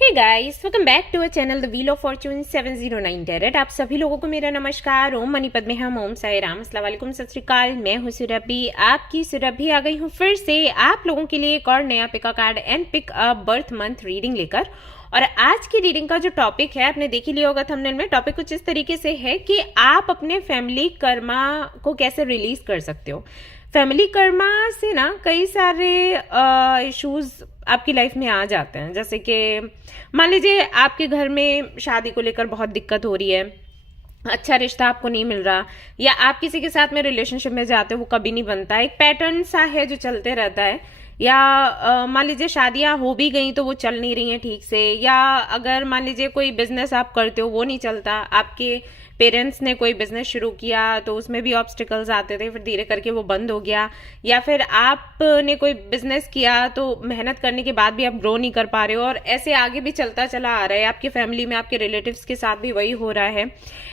Hey guys, welcome back to our channel the wheel of fortune 709 tarot. आप सभी लोगों को मेरा नमस्कार। ओम मनी पद्मे हम, ओम साई राम, अस्सलाम वालेकुम, सत श्री अकाल। मैं हूं सुरभि, आपकी सुरभि आ गई हूं फिर से आप लोगों के लिए एक और नया pick a card and pick a birth month reading लेकर। और आज की रीडिंग का जो टॉपिक है, आपने देख ही लिया होगा थंबनेल में। टॉपिक कुछ इस तरीके से है कि आप अपने फैमिली कर्मा को कैसे रिलीज कर सकते हो। फैमिली कर्मा से ना कई सारे इश्यूज आपकी लाइफ में आ जाते हैं। जैसे कि मान लीजिए आपके घर में शादी को लेकर बहुत दिक्कत हो रही है, अच्छा रिश्ता आपको नहीं मिल रहा, या आप किसी के साथ में रिलेशनशिप में जाते हो वो कभी नहीं बनता, एक पैटर्न सा है जो चलते रहता है। या मान लीजिए शादियां हो भी गई तो वो चल नहीं रही हैं ठीक से, या अगर मान लीजिए कोई बिजनेस आप करते हो वो नहीं चलता, आपके पेरेंट्स ने कोई बिजनेस शुरू किया तो उसमें भी ऑब्स्टिकल्स आते थे, फिर धीरे करके वो बंद हो गया। या फिर आपने कोई बिजनेस किया तो मेहनत करने के बाद भी आप ग्रो नहीं कर पा रहे हो, और ऐसे आगे भी चलता चला आ रहा है। आपकी फैमिली में आपके रिलेटिव्स के साथ भी वही हो रहा है।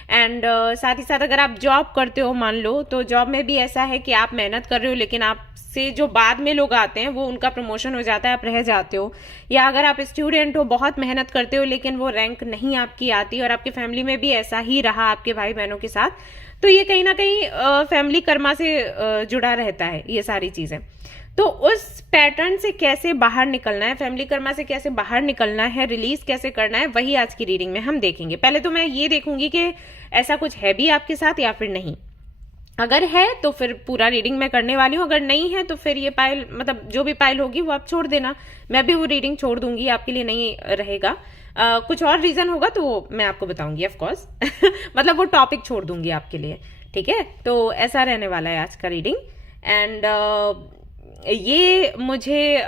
एंड साथ ही साथ अगर आप जॉब करते हो मान लो, तो जॉब में भी ऐसा है कि आप मेहनत कर रहे हो लेकिन आपसे जो बाद में लोग आते हैं वो उनका प्रमोशन हो जाता है, आप रह जाते हो। या अगर आप स्टूडेंट हो, बहुत मेहनत करते हो लेकिन वो रैंक नहीं आपकी आती, और आपकी फैमिली में भी ऐसा ही रहा आपके भाई बहनों के साथ, तो ये कहीं ना कहीं फैमिली कर्मा से जुड़ा रहता है ये सारी चीजें। तो उस पैटर्न से कैसे बाहर निकलना है, फैमिली कर्मा से कैसे बाहर निकलना है, रिलीज कैसे करना है, वही आज की रीडिंग में हम देखेंगे। पहले तो मैं ये देखूंगी कि ऐसा कुछ है भी आपके साथ या फिर नहीं। अगर है तो फिर पूरा रीडिंग मैं करने वाली हूँ, अगर नहीं है तो फिर ये पाइल, मतलब जो भी पाइल होगी वो आप छोड़ देना, मैं भी वो रीडिंग छोड़ दूंगी, आपके लिए नहीं रहेगा। कुछ और रीजन होगा तो वो मैं आपको बताऊंगी ऑफ कोर्स मतलब वो टॉपिक छोड़ दूंगी आपके लिए, ठीक है। तो ऐसा रहने वाला है आज का रीडिंग। एंड ये मुझे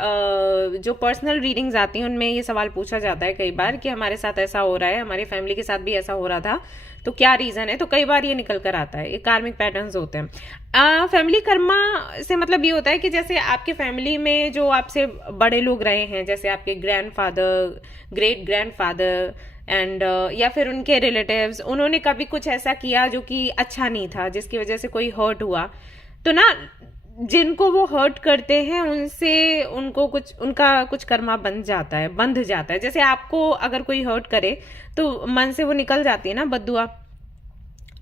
जो पर्सनल रीडिंग्स आती हैं उनमें ये सवाल पूछा जाता है कई बार कि हमारे साथ ऐसा हो रहा है, हमारी फैमिली के साथ भी ऐसा हो रहा था, तो क्या रीजन है। तो कई बार ये निकल कर आता है, ये कार्मिक पैटर्न्स होते हैं। फैमिली कर्मा से मतलब ये होता है कि जैसे आपके फैमिली में जो आपसे बड़े लोग रहे हैं, जैसे आपके ग्रैंडफादर, ग्रेट ग्रैंडफादर एंड या फिर उनके रिलेटिव्स, उन्होंने कभी कुछ ऐसा किया जो कि अच्छा नहीं था, जिसकी वजह से कोई हर्ट हुआ, तो ना जिनको वो हर्ट करते हैं उनसे उनको कुछ, उनका कुछ कर्मा बन जाता है, बंध जाता है। जैसे आपको अगर कोई हर्ट करे तो मन से वो निकल जाती है ना बद्दुआ,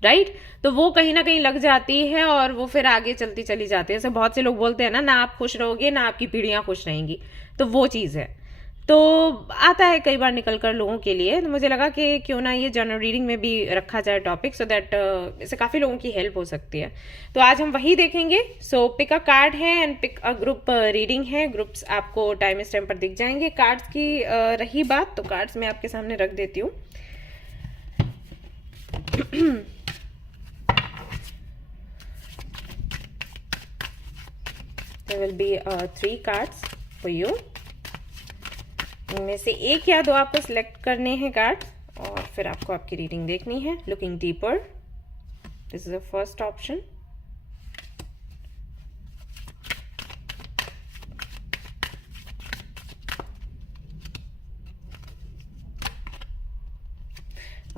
राइट। तो वो कहीं ना कहीं लग जाती है और वो फिर आगे चलती चली जाती है। जैसे बहुत से लोग बोलते हैं ना आप खुश रहोगे ना आपकी पीढ़ियां खुश रहेंगी, तो वो चीज है। तो आता है कई बार निकल कर लोगों के लिए, तो मुझे लगा कि क्यों ना ये जनरल रीडिंग में भी रखा जाए टॉपिक, सो दैट इससे काफी लोगों की हेल्प हो सकती है। तो आज हम वही देखेंगे। सो पिक अ कार्ड है and pick a group reading है। ग्रुप्स आपको टाइम स्टैम्प पर दिख जाएंगे। कार्ड्स की रही बात, तो कार्ड्स मैं आपके सामने रख देती हूँ। There will be 3 cards for you. इनमें से एक या दो आपको सिलेक्ट करने हैं कार्ड, और फिर आपको आपकी रीडिंग देखनी है। Looking deeper, this is the first option.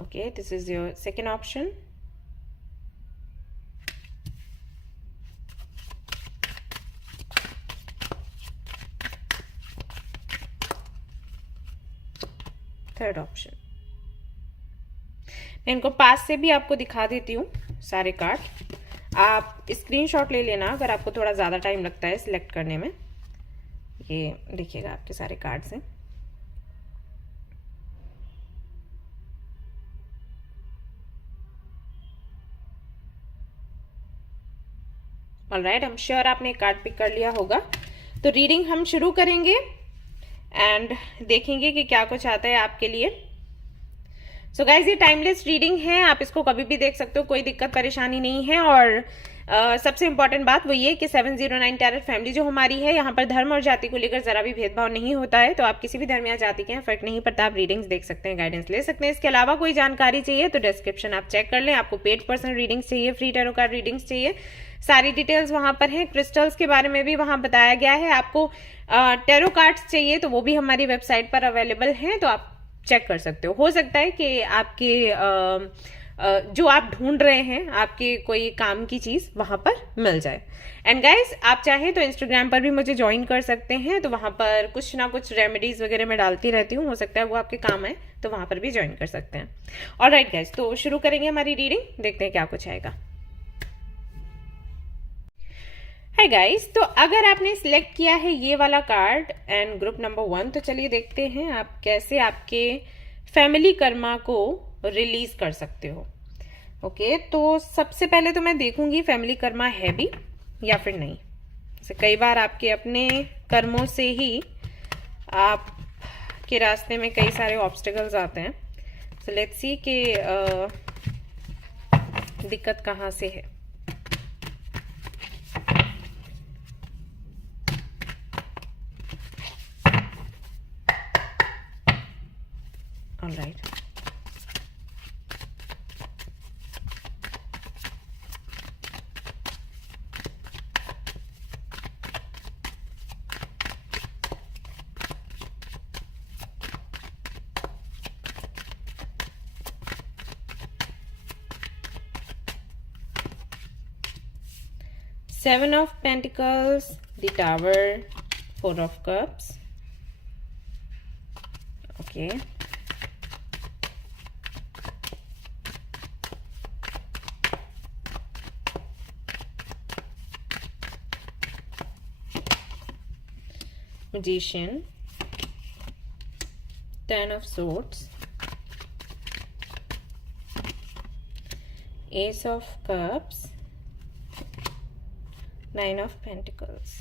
Okay, this is your second option. Third option. मैं इनको पास से भी आपको दिखा देती हूँ सारे कार्ड, आप स्क्रीनशॉट ले लेना अगर आपको थोड़ा ज्यादा टाइम लगता है सिलेक्ट करने में। ये देखिएगा आपके सारे कार्ड्स हैं। ऑलराइट, आई एम श्योर आपने कार्ड पिक कर लिया होगा। तो रीडिंग हम शुरू करेंगे एंड देखेंगे कि क्या कुछ आता है आपके लिए। सो गाइज, ये टाइमलेस रीडिंग है, आप इसको कभी भी देख सकते हो, कोई दिक्कत परेशानी नहीं है। और सबसे इंपॉर्टेंट बात वो ये कि 709 टैरेट फैमिली जो हमारी है, यहाँ पर धर्म और जाति को लेकर जरा भी भेदभाव नहीं होता है। तो आप किसी भी धर्म या जाति के हैं, फर्क नहीं पड़ता, आप रीडिंग्स देख सकते हैं, गाइडेंस ले सकते हैं। इसके अलावा कोई जानकारी चाहिए तो डिस्क्रिप्शन आप चेक कर लें। आपको पेड पर्सनल रीडिंग्स चाहिए, फ्री टैरो कार्ड रीडिंग्स चाहिए, सारी डिटेल्स वहां पर हैं। क्रिस्टल्स के बारे में भी वहां बताया गया है। आपको टैरो कार्ड्स चाहिए तो वो भी हमारी वेबसाइट पर अवेलेबल हैं, तो आप चेक कर सकते हो। सकता है कि आपके जो आप ढूंढ रहे हैं आपके कोई काम की चीज वहां पर मिल जाए। एंड गाइस, आप चाहें तो इंस्टाग्राम पर भी मुझे ज्वाइन कर सकते हैं, तो वहां पर कुछ ना कुछ रेमेडीज वगैरह मैं डालती रहती हूँ, हो सकता है वो आपके काम आए, तो वहां पर भी ज्वाइन कर सकते हैं। ऑलराइट गाइस, तो शुरू करेंगे हमारी रीडिंग, देखते हैं क्या कुछ आएगा। हाय गाइस, तो अगर आपने सिलेक्ट किया है ये वाला कार्ड एंड ग्रुप नंबर 1, तो चलिए देखते हैं आप कैसे आपके फैमिली कर्मा को रिलीज कर सकते हो। ओके, तो सबसे पहले तो मैं देखूंगी फैमिली कर्मा है भी या फिर नहीं। जैसे कई बार आपके अपने कर्मों से ही आपके रास्ते में कई सारे ऑब्स्टिकल्स आते हैं। सो लेट्स सी कि दिक्कत कहाँ से है। Alright, Seven of Pentacles, the Tower, Four of Cups. Okay. Magician, Ten of Swords, Ace of Cups, Nine of Pentacles,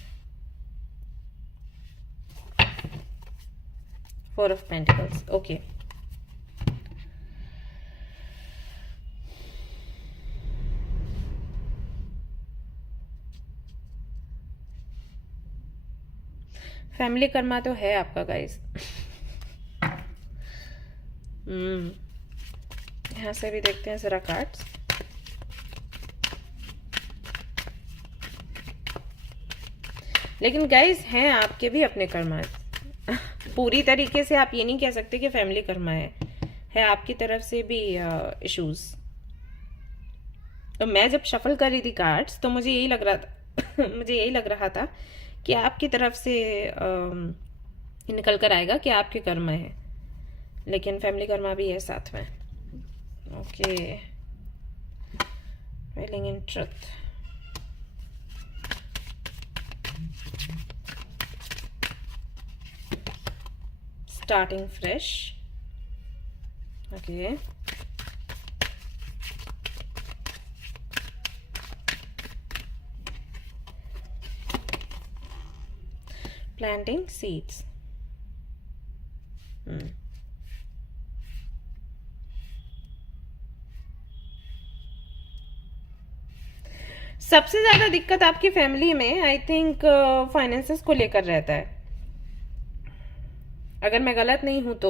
Four of Pentacles. Okay. Family Karma तो है आपका गाइस। यहां से भी देखते हैं जरा कार्ड्स। लेकिन गाइस हैं आपके भी अपने कर्मा। पूरी तरीके से आप ये नहीं कह सकते कि फैमिली कर्मा है आपकी तरफ से भी इश्यूज। तो मैं जब शफल कर रही थी कार्ड्स तो मुझे यही लग रहा था मुझे यही लग रहा था कि आपकी तरफ से निकल कर आएगा कि आपके कर्मा है, लेकिन फैमिली कर्मा भी है साथ में। ओके, फेलिंग इन truth. Starting fresh. Okay. Planting seeds. सबसे ज्यादा दिक्कत आपकी फैमिली में आई थिंक फाइनेंसेस को लेकर रहता है। अगर मैं गलत नहीं हूं तो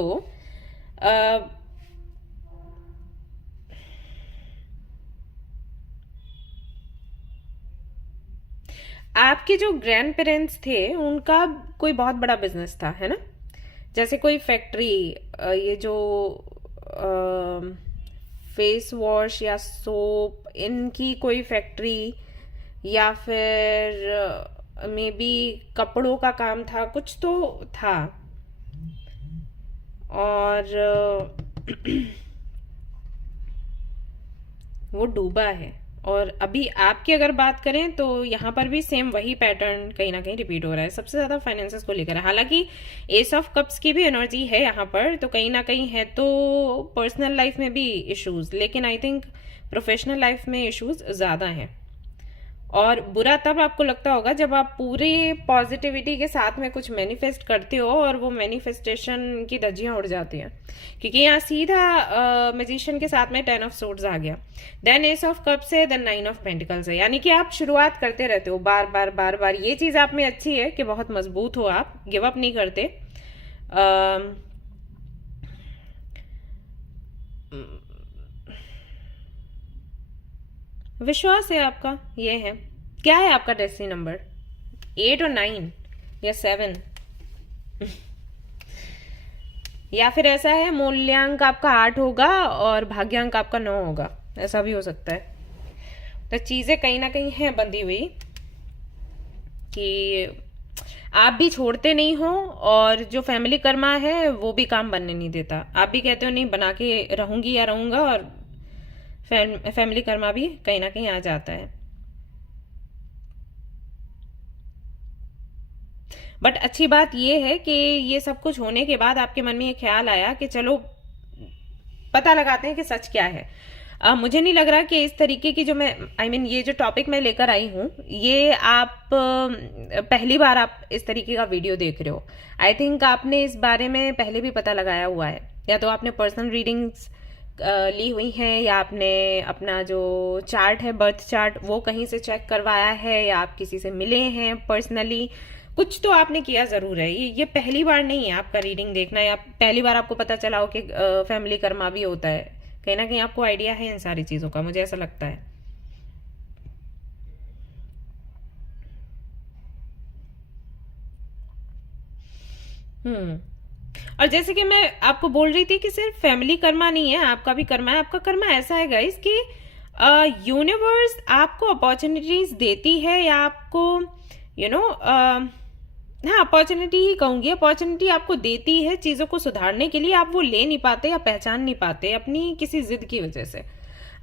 आपके जो ग्रैंड पेरेंट्स थे उनका कोई बहुत बड़ा बिजनेस था, है ना। जैसे कोई फैक्ट्री, ये जो फेस वॉश या सोप, इनकी कोई फैक्ट्री, या फिर मे बी कपड़ों का काम था, कुछ तो था। और वो डूबा है। और अभी आपकी अगर बात करें तो यहाँ पर भी सेम वही पैटर्न कहीं ना कहीं रिपीट हो रहा है। सबसे ज्यादा फाइनेंसेस को लेकर है। हालांकि एस ऑफ कप्स की भी एनर्जी है यहाँ पर, तो कहीं ना कहीं है तो पर्सनल लाइफ में भी इश्यूज, लेकिन आई थिंक प्रोफेशनल लाइफ में इश्यूज ज्यादा हैं। और बुरा तब आपको लगता होगा जब आप पूरे पॉजिटिविटी के साथ में कुछ मैनिफेस्ट करते हो और वो मैनिफेस्टेशन की धज्जियां उड़ जाती हैं, क्योंकि यहाँ सीधा मैजिशियन के साथ में 10 ऑफ सोर्ड्स आ गया, देन एस ऑफ कप्स है, देन 9 ऑफ पेंटिकल्स है। यानी कि आप शुरुआत करते रहते हो बार बार बार बार। ये चीज आप में अच्छी है कि बहुत मजबूत हो, आप गिव अप नहीं करते। विश्वास है आपका, ये है। क्या है आपका डेस्टिनी नंबर? 8 और 9 या 7 या फिर ऐसा है मूल्यांक आपका 8 होगा और भाग्यांक आपका 9 होगा। ऐसा भी हो सकता है। तो चीजें कहीं ना कहीं हैं बंधी हुई कि आप भी छोड़ते नहीं हो, और जो फैमिली कर्मा है वो भी काम बनने नहीं देता। आप भी कहते हो नहीं बना के रहूंगी या रहूंगा, और फैमिली कर्मा भी कहीं ना कहीं आ जाता है। बट अच्छी बात ये है कि ये सब कुछ होने के बाद आपके मन में ये ख्याल आया कि चलो पता लगाते हैं कि सच क्या है। मुझे नहीं लग रहा कि इस तरीके की जो मैं ये जो टॉपिक मैं लेकर आई हूँ, ये आप पहली बार आप इस तरीके का वीडियो देख रहे हो। आई थिंक आपने इस बारे में पहले भी पता लगाया हुआ है, या तो आपने पर्सनल रीडिंग्स ली हुई हैं, या आपने अपना जो चार्ट है, बर्थ चार्ट, वो कहीं से चेक करवाया है, या आप किसी से मिले हैं पर्सनली। कुछ तो आपने किया जरूर है। ये पहली बार नहीं है आपका रीडिंग देखना, या पहली बार आपको पता चला हो कि फैमिली कर्मा भी होता है। कहीं ना कहीं आपको आइडिया है इन सारी चीजों का, मुझे ऐसा लगता है। और जैसे कि मैं आपको बोल रही थी कि सिर्फ फैमिली कर्मा नहीं है, आपका भी कर्मा है। आपका कर्मा ऐसा है गाइस कि यूनिवर्स आपको अपॉर्चुनिटीज देती है, या आपको हाँ, अपॉर्चुनिटी ही कहूंगी, अपॉर्चुनिटी आपको देती है चीजों को सुधारने के लिए। आप वो ले नहीं पाते या पहचान नहीं पाते अपनी किसी जिद की वजह से।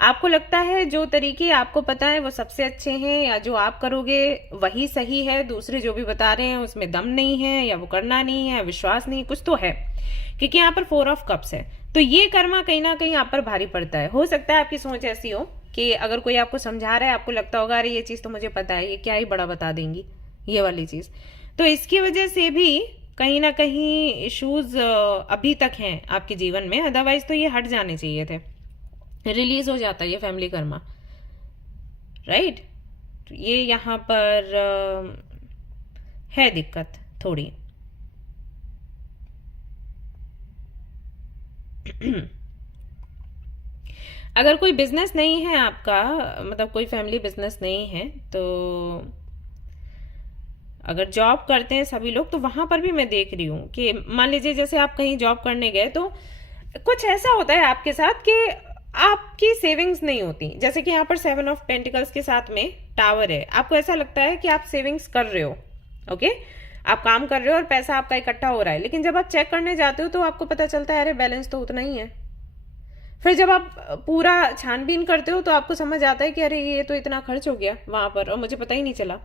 आपको लगता है जो तरीके आपको पता है वो सबसे अच्छे हैं, या जो आप करोगे वही सही है, दूसरे जो भी बता रहे हैं उसमें दम नहीं है, या वो करना नहीं है, विश्वास नहीं, कुछ तो है। क्योंकि यहाँ पर 4 ऑफ कप्स है, तो ये कर्मा कहीं ना कहीं आप पर भारी पड़ता है। हो सकता है आपकी सोच ऐसी हो कि अगर कोई आपको समझा रहा है, आपको लगता होगा अरे ये चीज तो मुझे पता है, ये क्या ही बड़ा बता देंगी ये वाली चीज। तो इसकी वजह से भी कहीं ना कहीं इश्यूज अभी तक हैं आपके जीवन में। अदरवाइज तो ये हट जाने चाहिए थे, रिलीज हो जाता है ये फैमिली कर्मा, राइट। तो ये यहाँ पर है दिक्कत थोड़ी। अगर कोई बिजनेस नहीं है आपका, मतलब कोई फैमिली बिजनेस नहीं है, तो अगर जॉब करते हैं सभी लोग, तो वहां पर भी मैं देख रही हूँ कि मान लीजिए जैसे आप कहीं जॉब करने गए, तो कुछ ऐसा होता है आपके साथ कि आपकी सेविंग्स नहीं होती। जैसे कि यहाँ पर 7 ऑफ पेंटिकल्स के साथ में टावर है। आपको ऐसा लगता है कि आप सेविंग्स कर रहे हो, ओके, आप काम कर रहे हो और पैसा आपका इकट्ठा हो रहा है, लेकिन जब आप चेक करने जाते हो तो आपको पता चलता है अरे बैलेंस तो उतना ही है। फिर जब आप पूरा छानबीन करते हो तो आपको समझ आता है कि अरे ये तो इतना खर्च हो गया वहां पर और मुझे पता ही नहीं चला।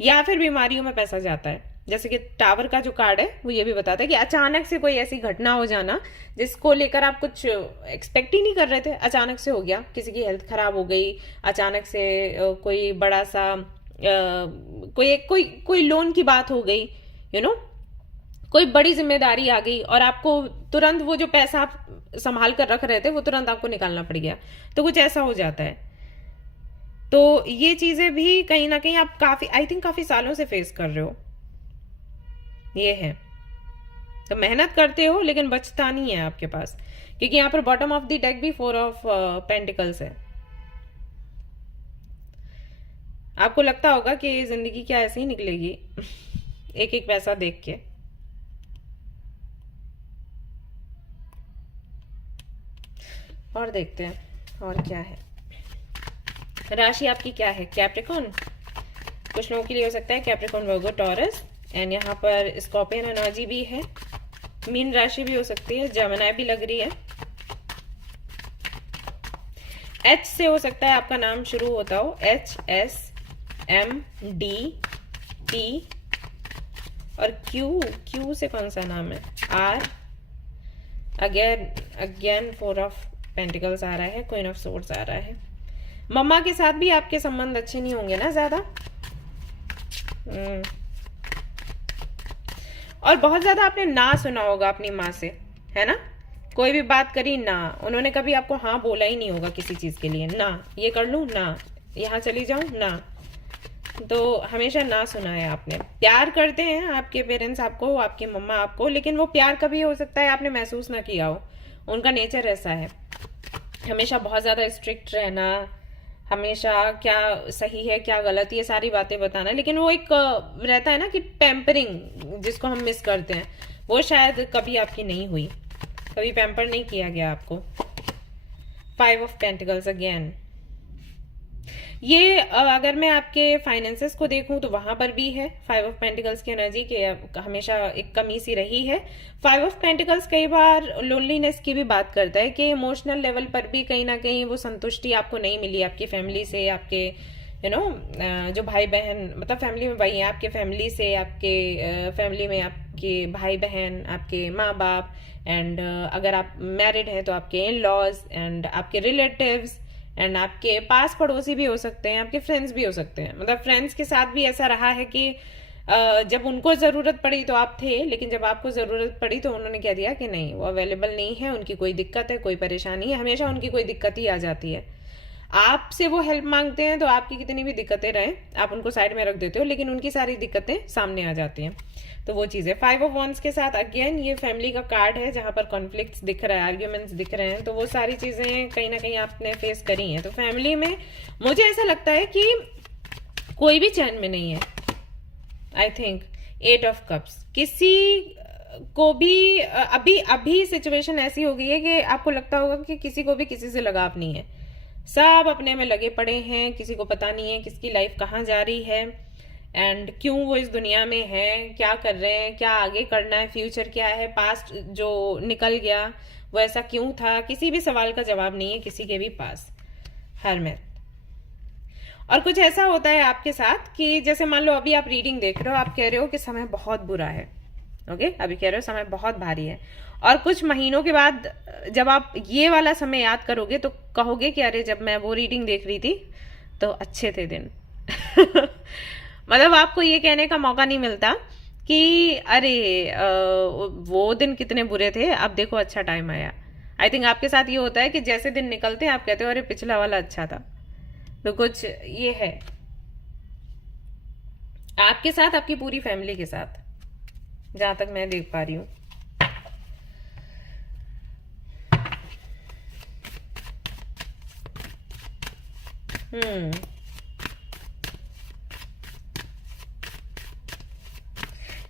या फिर बीमारियों में पैसा जाता है। जैसे कि टावर का जो कार्ड है वो ये भी बताता है कि अचानक से कोई ऐसी घटना हो जाना जिसको लेकर आप कुछ एक्सपेक्ट ही नहीं कर रहे थे, अचानक से हो गया, किसी की हेल्थ खराब हो गई, अचानक से कोई बड़ा सा कोई लोन की बात हो गई, कोई बड़ी जिम्मेदारी आ गई और आपको तुरंत वो जो पैसा आप संभाल कर रख रहे थे वो तुरंत आपको निकालना पड़ गया। तो कुछ ऐसा हो जाता है। तो ये चीजें भी कहीं ना कहीं आप काफी सालों से फेस कर रहे हो, ये है। तो मेहनत करते हो लेकिन बचता नहीं है आपके पास, क्योंकि यहाँ पर बॉटम ऑफ द डेक भी 4 ऑफ पेंटिकल्स है। आपको लगता होगा कि जिंदगी क्या ऐसे ही निकलेगी एक एक पैसा देख के। और देखते हैं और क्या है। राशि आपकी क्या है? कैप्रिकॉर्न। कुछ लोगों के लिए हो सकता है कैप्रिकॉर्न, वर्गो, टॉरस, एंड यहाँ पर स्कॉर्पियन एनर्जी भी है। मीन राशि भी हो सकती है, जेमिनी भी लग रही है। एच से हो सकता है आपका नाम शुरू होता हो, HSMDT, और क्यू से कौन सा नाम है? R। अगेन 4 ऑफ पेंटिकल्स आ रहा है, क्वीन ऑफ सोर्ड्स आ रहा है। मम्मा के साथ भी आपके संबंध अच्छे नहीं होंगे ना ज्यादा, और बहुत ज्यादा आपने ना सुना होगा अपनी माँ से, है ना? कोई भी बात करी ना, उन्होंने कभी आपको हाँ बोला ही नहीं होगा किसी चीज के लिए। ना ये कर लूं, ना यहाँ चली जाऊं, ना। तो हमेशा ना सुना है आपने। प्यार करते हैं आपके पेरेंट्स आपको, आपके मम्मा आपको, लेकिन वो प्यार कभी हो सकता है आपने महसूस ना किया हो। उनका नेचर ऐसा है, हमेशा बहुत ज्यादा स्ट्रिक्ट रहना, हमेशा क्या सही है क्या गलत, ये सारी बातें बताना। लेकिन वो एक रहता है ना कि पैम्परिंग, जिसको हम मिस करते हैं, वो शायद कभी आपकी नहीं हुई, कभी पैम्पर नहीं किया गया आपको। 5 ऑफ पेंटिकल्स अगेन। ये अगर मैं आपके फाइनेंसेस को देखूं तो वहां पर भी है 5 ऑफ पेंटिकल्स की एनर्जी के हमेशा एक कमी सी रही है। 5 ऑफ पेंटिकल्स कई बार लोनलीनेस की भी बात करता है कि इमोशनल लेवल पर भी कहीं ना कहीं वो संतुष्टि आपको नहीं मिली आपकी फैमिली से, आपके जो भाई बहन, मतलब फैमिली में भाई हैं, आपके फैमिली से, आपके फैमिली में आपके भाई बहन, आपके माँ बाप, एंड अगर आप मैरिड हैं तो आपके इन लॉज एंड आपके रिलेटिव्स एंड आपके पास पड़ोसी भी हो सकते हैं, आपके फ्रेंड्स भी हो सकते हैं। मतलब फ्रेंड्स के साथ भी ऐसा रहा है कि जब उनको ज़रूरत पड़ी तो आप थे, लेकिन जब आपको ज़रूरत पड़ी तो उन्होंने कह दिया कि नहीं, वो अवेलेबल नहीं है, उनकी कोई दिक्कत है, कोई परेशानी है, हमेशा उनकी कोई दिक्कत ही आ जाती है। आपसे वो हेल्प मांगते हैं तो आपकी कितनी भी दिक्कतें रहें आप उनको साइड में रख देते हो, लेकिन उनकी सारी दिक्कतें सामने आ जाती हैं। तो वो चीज़ है। 5 ऑफ वंस के साथ अगेन ये फैमिली का कार्ड है जहां पर कॉन्फ्लिक्ट्स दिख रहा है, आर्ग्यूमेंट्स दिख रहे हैं, तो वो सारी चीज़ें कहीं ना कहीं आपने फेस करी हैं। तो फैमिली में मुझे ऐसा लगता है कि कोई भी चैन में नहीं है। आई थिंक 8 ऑफ कप्स, किसी को भी अभी सिचुएशन ऐसी हो गई है कि आपको लगता होगा कि किसी को भी किसी से लगाव नहीं है, सब अपने में लगे पड़े हैं, किसी को पता नहीं है किसकी लाइफ कहाँ जा रही है एंड क्यों वो इस दुनिया में है, क्या कर रहे हैं, क्या आगे करना है, फ्यूचर क्या है, पास्ट जो निकल गया वो ऐसा क्यों था, किसी भी सवाल का जवाब नहीं है किसी के भी पास। हरमेट। और कुछ ऐसा होता है आपके साथ कि जैसे मान लो अभी आप रीडिंग देख रहे हो, आप कह रहे हो कि समय बहुत बुरा है, ओके, अभी कह रहे हो समय बहुत भारी है, और कुछ महीनों के बाद जब आप ये वाला समय याद करोगे तो कहोगे कि अरे जब मैं वो रीडिंग देख रही थी तो अच्छे थे दिन। मतलब आपको ये कहने का मौका नहीं मिलता कि अरे वो दिन कितने बुरे थे, अब देखो अच्छा टाइम आया। आई थिंक आपके साथ ये होता है कि जैसे दिन निकलते हैं आप कहते हो अरे पिछला वाला अच्छा था। तो कुछ ये है आपके साथ, आपकी पूरी फैमिली के साथ, जहां तक मैं देख पा रही हूं।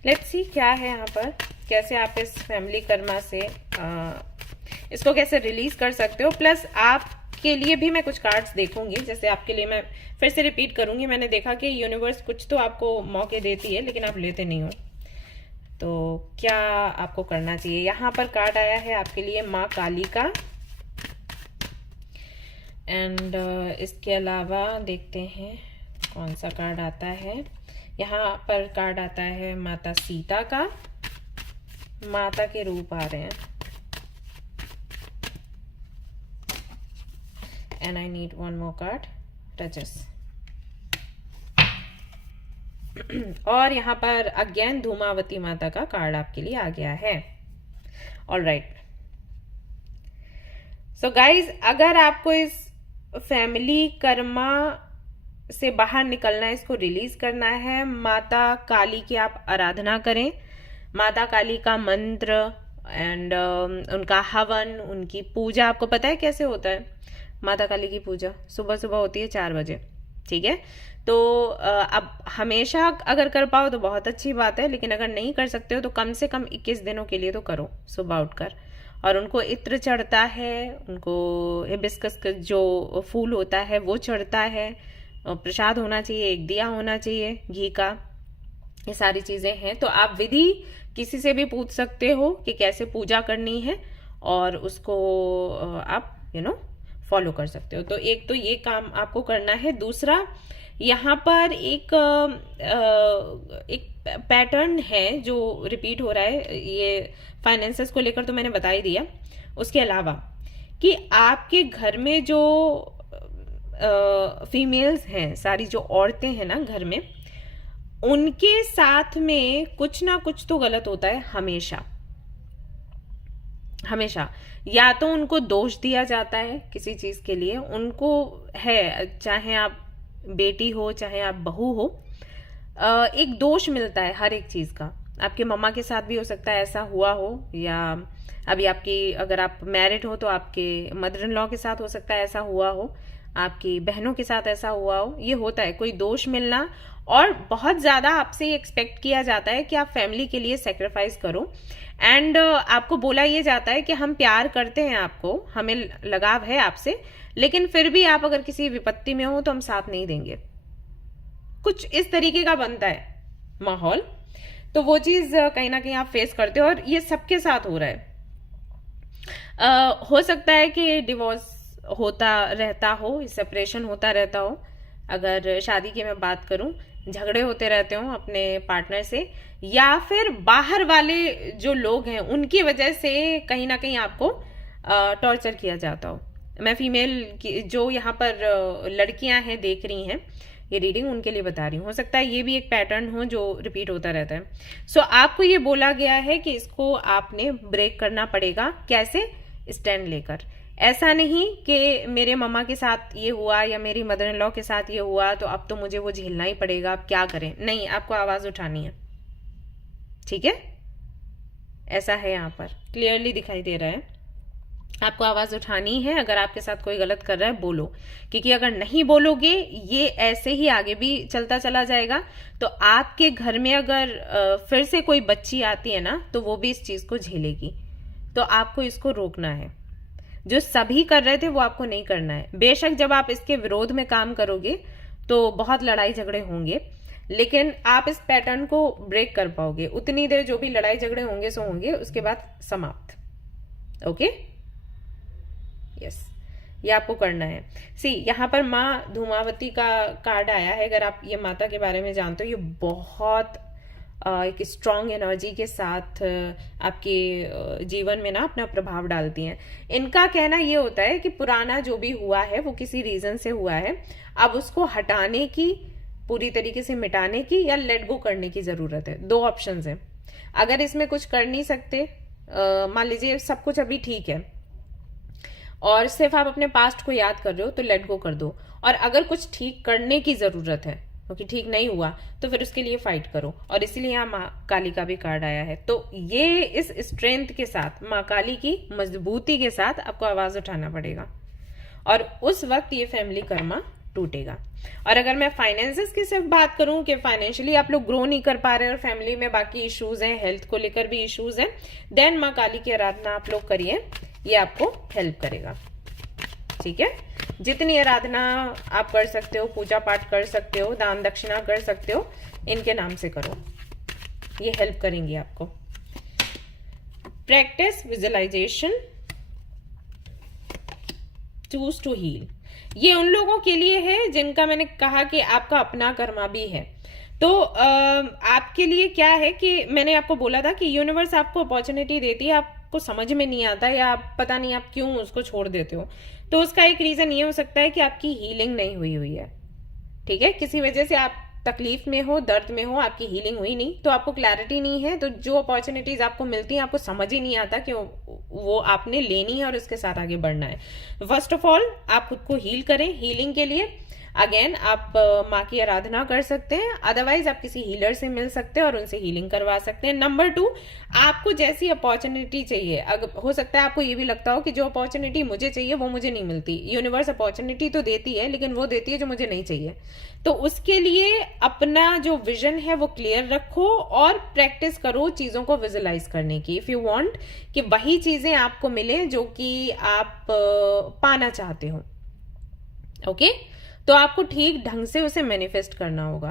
लेट्स सी क्या है यहाँ पर, कैसे आप इस फैमिली कर्मा से इसको कैसे रिलीज कर सकते हो। प्लस आपके लिए भी मैं कुछ कार्ड्स देखूंगी, जैसे आपके लिए मैं फिर से रिपीट करूंगी। मैंने देखा कि यूनिवर्स कुछ तो आपको मौके देती है लेकिन आप लेते नहीं हो, तो क्या आपको करना चाहिए। यहाँ पर कार्ड आया है आपके लिए माँ काली का, एंड इसके अलावा देखते हैं कौन सा कार्ड आता है। यहाँ पर कार्ड आता है माता सीता का, माता के रूप आ रहे हैं, and I need one more card, touches. और यहाँ पर अगेन धूमावती माता का कार्ड आपके लिए आ गया है। ऑल राइट, सो गाइज, अगर आपको इस फैमिली कर्मा से बाहर निकलना है, इसको रिलीज करना है, माता काली की आप आराधना करें। माता काली का मंत्र एंड उनका हवन, उनकी पूजा, आपको पता है कैसे होता है माता काली की पूजा? सुबह सुबह होती है 4 बजे, ठीक है। तो अब हमेशा अगर कर पाओ तो बहुत अच्छी बात है, लेकिन अगर नहीं कर सकते हो तो कम से कम 21 दिनों के लिए तो करो सुबह उठकर। और उनको इत्र चढ़ता है, उनको हिबिस्कस का जो फूल होता है वो चढ़ता है, प्रसाद होना चाहिए, एक दिया होना चाहिए घी का, ये सारी चीज़ें हैं। तो आप विधि किसी से भी पूछ सकते हो कि कैसे पूजा करनी है और उसको आप फॉलो कर सकते हो। तो एक तो ये काम आपको करना है। दूसरा, यहाँ पर एक पैटर्न है जो रिपीट हो रहा है, ये फाइनेंसेस को लेकर तो मैंने बता ही दिया। उसके अलावा कि आपके घर में जो फीमेल्स हैं, सारी जो औरतें हैं ना घर में, उनके साथ में कुछ ना कुछ तो गलत होता है हमेशा हमेशा। या तो उनको दोष दिया जाता है किसी चीज के लिए, उनको है, चाहे आप बेटी हो चाहे आप बहू हो, एक दोष मिलता है हर एक चीज का। आपके मम्मा के साथ भी हो सकता है ऐसा हुआ हो, या अभी आपकी, अगर आप मैरिड हो तो आपके मदर इन लॉ के साथ हो सकता है ऐसा हुआ हो, आपकी बहनों के साथ ऐसा हुआ हो। ये होता है कोई दोष मिलना, और बहुत ज्यादा आपसे ये एक्सपेक्ट किया जाता है कि आप फैमिली के लिए सेक्रीफाइस करो एंड आपको बोला ये जाता है कि हम प्यार करते हैं आपको, हमें लगाव है आपसे, लेकिन फिर भी आप अगर किसी विपत्ति में हो तो हम साथ नहीं देंगे। कुछ इस तरीके का बनता है माहौल। तो वो चीज कहीं ना कहीं आप फेस करते हो, और ये सबके साथ हो रहा है। हो सकता है कि डिवोर्स होता रहता हो, सेपरेशन होता रहता हो। अगर शादी की मैं बात करूं, झगड़े होते रहते हो अपने पार्टनर से, या फिर बाहर वाले जो लोग हैं उनकी वजह से कहीं ना कहीं आपको टॉर्चर किया जाता हो। मैं फीमेल की जो यहाँ पर लड़कियां हैं देख रही हैं ये रीडिंग, उनके लिए बता रही हूँ। हो सकता है ये भी एक पैटर्न हो जो रिपीट होता रहता है। सो आपको ये बोला गया है कि इसको आपने ब्रेक करना पड़ेगा। कैसे? स्टैंड लेकर। ऐसा नहीं कि मेरे मम्मा के साथ ये हुआ या मेरी मदर इन लॉ के साथ ये हुआ तो अब तो मुझे वो झेलना ही पड़ेगा, अब क्या करें। नहीं, आपको आवाज उठानी है। ठीक है, ऐसा है यहाँ पर क्लियरली दिखाई दे रहा है। आपको आवाज उठानी है। अगर आपके साथ कोई गलत कर रहा है बोलो, क्योंकि अगर नहीं बोलोगे ये ऐसे ही आगे भी चलता चला जाएगा। तो आपके घर में अगर फिर से कोई बच्ची आती है ना तो वो भी इस चीज को झेलेगी। तो आपको इसको रोकना है। जो सभी कर रहे थे वो आपको नहीं करना है। बेशक जब आप इसके विरोध में काम करोगे तो बहुत लड़ाई झगड़े होंगे, लेकिन आप इस पैटर्न को ब्रेक कर पाओगे। उतनी देर जो भी लड़ाई झगड़े होंगे सो होंगे, उसके बाद समाप्त। ओके, यस, ये आपको करना है। सी, यहाँ पर माँ धूमावती का कार्ड आया है। अगर आप ये माता के बारे में जानते हो, ये बहुत एक स्ट्रॉन्ग एनर्जी के साथ आपके जीवन में ना अपना प्रभाव डालती हैं। इनका कहना ये होता है कि पुराना जो भी हुआ है वो किसी रीजन से हुआ है, अब उसको हटाने की, पूरी तरीके से मिटाने की या लेट गो करने की जरूरत है। दो ऑप्शंस हैं। अगर इसमें कुछ कर नहीं सकते, मान लीजिए सब कुछ अभी ठीक है और सिर्फ आप अपने पास्ट को याद कर रहे हो तो लेट गो कर दो। और अगर कुछ ठीक करने की जरूरत है क्योंकि ठीक नहीं हुआ तो फिर उसके लिए फाइट करो। और इसीलिए यहाँ माँ काली का भी कार्ड आया है। तो ये इस स्ट्रेंथ के साथ, माँ काली की मजबूती के साथ आपको आवाज उठाना पड़ेगा और उस वक्त ये फैमिली कर्मा टूटेगा। और अगर मैं फाइनेंसेस की सिर्फ बात करूं कि फाइनेंशियली आप लोग ग्रो नहीं कर पा रहे और फैमिली में बाकी इश्यूज हैं, हेल्थ को लेकर भी इश्यूज हैं, देन माँ काली की आराधना आप लोग करिए, ये आपको हेल्प करेगा। ठीक है, जितनी आराधना आप कर सकते हो, पूजा पाठ कर सकते हो, दान दक्षिणा कर सकते हो, इनके नाम से करो, ये हेल्प करेंगी आपको। Practice visualisation, choose to heal. ये उन लोगों के लिए है जिनका मैंने कहा कि आपका अपना कर्मा भी है। तो आपके लिए क्या है कि मैंने आपको बोला था कि यूनिवर्स आपको अपॉर्चुनिटी देती है, आपको समझ में नहीं आता या आप पता नहीं आप क्यों उसको छोड़ देते हो। तो उसका एक रीजन ये हो सकता है कि आपकी हीलिंग नहीं हुई है। ठीक है, किसी वजह से आप तकलीफ में हो, दर्द में हो, आपकी हीलिंग हुई नहीं, तो आपको क्लैरिटी नहीं है। तो जो अपॉर्चुनिटीज आपको मिलती हैं आपको समझ ही नहीं आता कि वो आपने लेनी है और उसके साथ आगे बढ़ना है। फर्स्ट ऑफ ऑल आप खुद को हील करें। हीलिंग के लिए अगेन आप माँ की आराधना कर सकते हैं, अदरवाइज आप किसी हीलर से मिल सकते हैं और उनसे हीलिंग करवा सकते हैं। नंबर 2, आपको जैसी अपॉर्चुनिटी चाहिए, अगर हो सकता है आपको ये भी लगता हो कि जो अपॉर्चुनिटी मुझे चाहिए वो मुझे नहीं मिलती। यूनिवर्स अपॉर्चुनिटी तो देती है लेकिन वो देती है जो मुझे नहीं चाहिए। तो उसके लिए अपना जो विजन है वो क्लियर रखो और प्रैक्टिस करो चीजों को विजुअलाइज करने की। इफ यू वांट कि वही चीजें आपको मिले जो कि आप पाना चाहते हो, ओके, तो आपको ठीक ढंग से उसे मैनिफेस्ट करना होगा।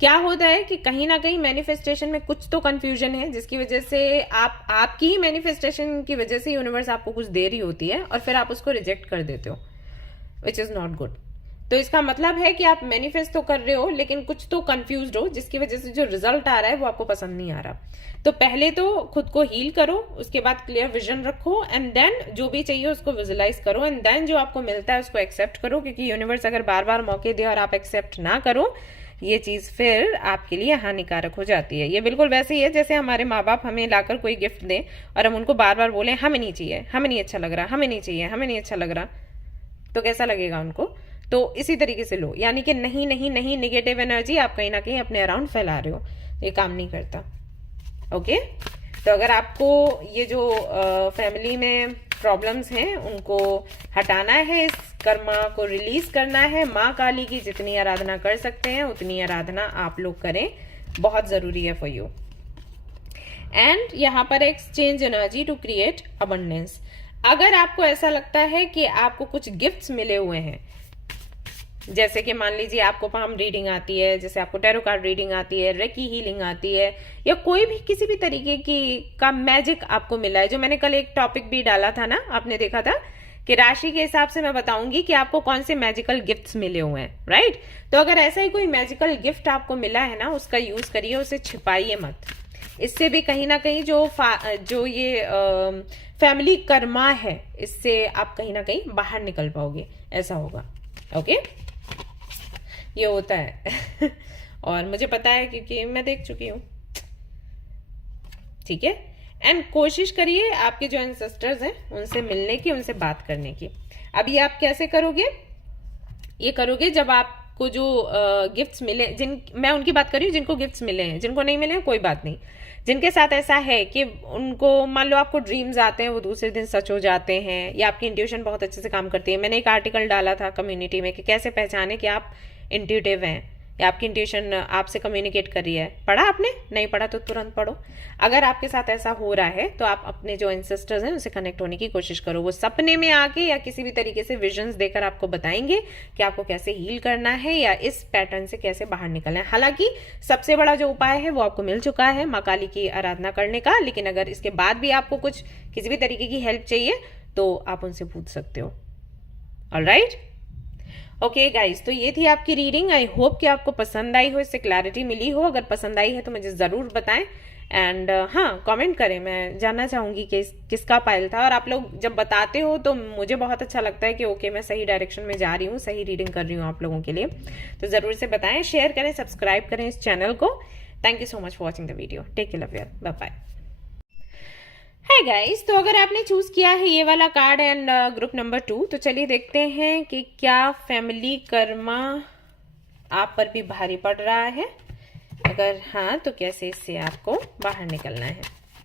क्या होता है कि कहीं ना कहीं मैनिफेस्टेशन में कुछ तो कंफ्यूजन है, जिसकी वजह से आपकी ही मैनिफेस्टेशन की वजह से यूनिवर्स आपको कुछ दे रही होती है और फिर आप उसको रिजेक्ट कर देते हो, विच इज नॉट गुड। तो इसका मतलब है कि आप मैनिफेस्ट तो कर रहे हो लेकिन कुछ तो कंफ्यूज्ड हो, जिसकी वजह से जो रिजल्ट आ रहा है वो आपको पसंद नहीं आ रहा। तो पहले तो खुद को हील करो, उसके बाद क्लियर विजन रखो एंड देन जो भी चाहिए उसको विजुअलाइज करो एंड देन जो आपको मिलता है उसको एक्सेप्ट करो, क्योंकि यूनिवर्स अगर बार बार मौके दे और आप एक्सेप्ट ना करो, ये चीज फिर आपके लिए हानिकारक हो जाती है। ये बिल्कुल वैसे ही है जैसे हमारे माँ बाप हमें लाकर कोई गिफ्ट दें और हम उनको बार बार बोले हमें नहीं चाहिए, हमें नहीं अच्छा लग रहा, हमें नहीं चाहिए, हमें नहीं अच्छा लग रहा, तो कैसा लगेगा उनको। तो इसी तरीके से लो, यानी कि नहीं नहीं नहीं, निगेटिव एनर्जी आप कहीं ना कहीं अपने अराउंड फैला रहे हो, ये काम नहीं करता। ओके, तो अगर आपको ये जो फैमिली में प्रॉब्लम्स हैं उनको हटाना है, इस कर्मा को रिलीज करना है, माँ काली की जितनी आराधना कर सकते हैं उतनी आराधना आप लोग करें, बहुत जरूरी है फॉर यू। एंड यहाँ पर exchange energy to create abundance. अगर आपको ऐसा लगता है कि आपको कुछ गिफ्ट्स मिले हुए हैं, जैसे कि मान लीजिए आपको पाम रीडिंग आती है, जैसे आपको टैरो कार्ड रीडिंग आती है, रेकी हीलिंग आती है, या कोई भी किसी भी तरीके की का मैजिक आपको मिला है, जो मैंने कल एक टॉपिक भी डाला था ना, आपने देखा था कि राशि के हिसाब से मैं बताऊंगी कि आपको कौन से मैजिकल गिफ्ट्स मिले हुए हैं, राइट। तो अगर ऐसा ही कोई मैजिकल गिफ्ट आपको मिला है ना, उसका यूज करिए, उसे छिपाइए मत। इससे भी कहीं ना कहीं जो ये फैमिली कर्मा है, इससे आप कहीं ना कहीं बाहर निकल पाओगे, ऐसा होगा। ओके, ये होता है और मुझे पता है क्योंकि मैं देख चुकी हूं। ठीक है, एंड कोशिश करिए आपके जो एंसेस्टर्स हैं उनसे मिलने की, उनसे बात करने की। अब ये आप कैसे करोगे? ये करोगे जब आपको जो गिफ्ट्स मिले, मैं उनकी बात कर रही हूँ जिनको गिफ्ट्स मिले हैं, जिनको नहीं मिले हैं कोई बात नहीं। जिनके साथ ऐसा है कि उनको, मान लो आपको ड्रीम्स आते हैं, वो दूसरे दिन सच हो जाते हैं, या आपकी इंट्यूशन बहुत अच्छे से काम करती है। मैंने एक आर्टिकल डाला था कम्युनिटी में कि कैसे पहचाने कि आप इंट्यूटिव हैं या आपकी इंट्यूशन आपसे कम्युनिकेट कर रही है। पढ़ा आपने? नहीं पढ़ा तो तुरंत पढ़ो। अगर आपके साथ ऐसा हो रहा है तो आप अपने जो एंसेस्टर्स हैं उनसे कनेक्ट होने की कोशिश करो। वो सपने में आके या किसी भी तरीके से विजन्स देकर आपको बताएंगे कि आपको कैसे हील करना है या इस पैटर्न से कैसे बाहर निकलना है। हालांकि सबसे बड़ा जो उपाय है वो आपको मिल चुका है, माँ काली की आराधना करने का। लेकिन अगर इसके बाद भी आपको कुछ किसी भी तरीके की हेल्प चाहिए तो आप उनसे पूछ सकते हो। ऑलराइट, ओके गाइज, तो ये थी आपकी रीडिंग। आई होप कि आपको पसंद आई हो, इससे क्लैरिटी मिली हो। अगर पसंद आई है तो मुझे ज़रूर बताएं एंड हाँ, कमेंट करें। मैं जानना चाहूंगी कि किसका पायल था। और आप लोग जब बताते हो तो मुझे बहुत अच्छा लगता है कि ओके, मैं सही डायरेक्शन में जा रही हूँ, सही रीडिंग कर रही हूँ आप लोगों के लिए। तो ज़रूर से बताएं, शेयर करें, सब्सक्राइब करें इस चैनल को। Thank you so much for watching the video. Take care, love you, bye bye. Hi guys, तो अगर आपने चूज किया है ये वाला कार्ड एंड ग्रुप नंबर 2, तो चलिए देखते हैं कि क्या फैमिली कर्मा आप पर भी भारी पड़ रहा है। अगर हाँ, तो कैसे इससे आपको बाहर निकलना है।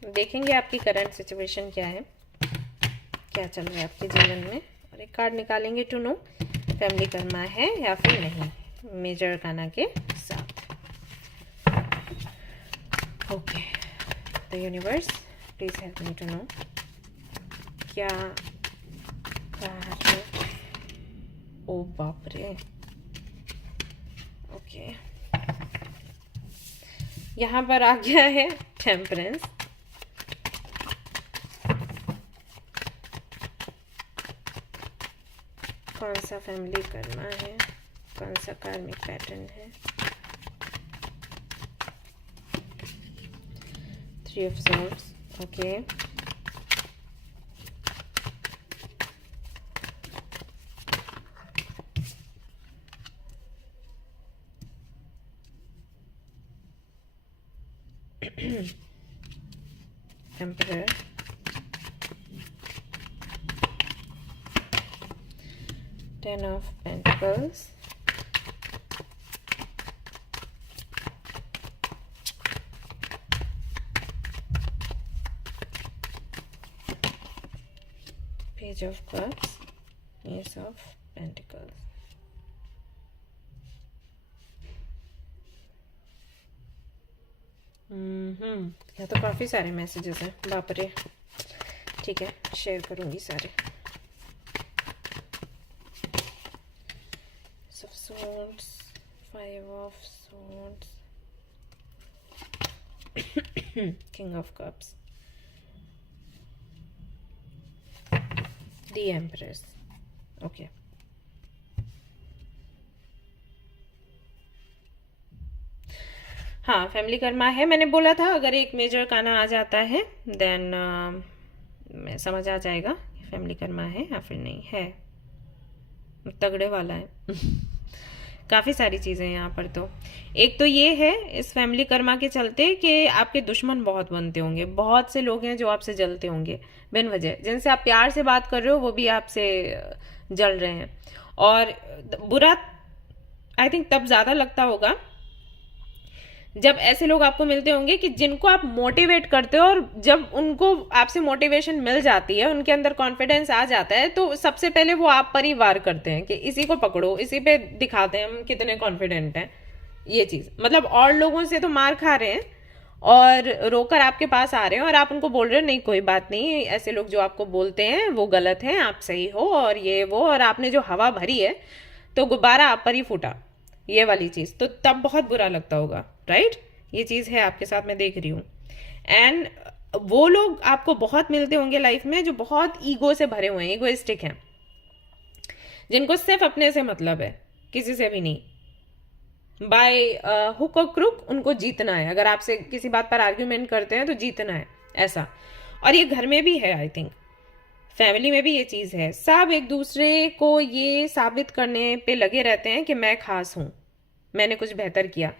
देखेंगे आपकी करंट सिचुएशन क्या है, क्या चल रहा है आपके जीवन में। और एक कार्ड निकालेंगे टू नो फैमिली कर्मा है या फिर नहीं, मेजर अरकाना के साथ। Okay, the universe please help me to know क्या कहा है। ओ बाप रे, ओके, यहाँ पर आ गया है टेम्परेंस। कौन सा फैमिली करना है, कौन सा कार्मिक पैटर्न है। 3 of Swords, okay, Emperor, Ten of Pentacles, Page of Cups, Ace of Pentacles। यहाँ तो काफ़ी सारे मैसेजेस हैं, बाप रे। ठीक है, शेयर करूँगी सारे। Of Swords, 5 of Swords, King of Cups, The Empress, okay। हाँ, फैमिली कर्मा है। मैंने बोला था अगर एक मेजर काना आ जाता है देन मैं समझ आ जाएगा कि फैमिली कर्मा है या फिर नहीं है। तगड़े वाला है काफ़ी सारी चीज़ें यहाँ पर। तो एक तो ये है इस फैमिली कर्मा के चलते कि आपके दुश्मन बहुत बनते होंगे। बहुत से लोग हैं जो आपसे जलते होंगे बिन वजह, जिनसे आप प्यार से बात कर रहे हो वो भी आपसे जल रहे हैं। और बुरा आई थिंक तब ज़्यादा लगता होगा जब ऐसे लोग आपको मिलते होंगे कि जिनको आप मोटिवेट करते हो, और जब उनको आपसे मोटिवेशन मिल जाती है, उनके अंदर कॉन्फिडेंस आ जाता है, तो सबसे पहले वो आप पर ही वार करते हैं कि इसी को पकड़ो, इसी पे दिखाते हैं हम कितने कॉन्फिडेंट हैं। ये चीज़ मतलब और लोगों से तो मार खा रहे हैं और रोकर आपके पास आ रहे हैं और आप उनको बोल रहे हो नहीं कोई बात नहीं, ऐसे लोग जो आपको बोलते हैं वो गलत हैं, आप सही हो और ये वो, और आपने जो हवा भरी है तो गुब्बारा आप पर ही फूटा, ये वाली चीज, तो तब बहुत बुरा लगता होगा, राइट? ये चीज है आपके साथ, मैं देख रही हूँ। एंड वो लोग आपको बहुत मिलते होंगे लाइफ में जो बहुत ईगो से भरे हुए हैं, ईगोइस्टिक हैं, जिनको सिर्फ अपने से मतलब है, किसी से भी नहीं। बाय हुक और क्रुक उनको जीतना है, अगर आपसे किसी बात पर आर्ग्यूमेंट करते हैं तो जीतना है, ऐसा। और ये घर में भी है, आई थिंक फैमिली में भी ये चीज है, सब एक दूसरे को ये साबित करने पे लगे रहते हैं कि मैं खास हूं, मैंने कुछ बेहतर किया।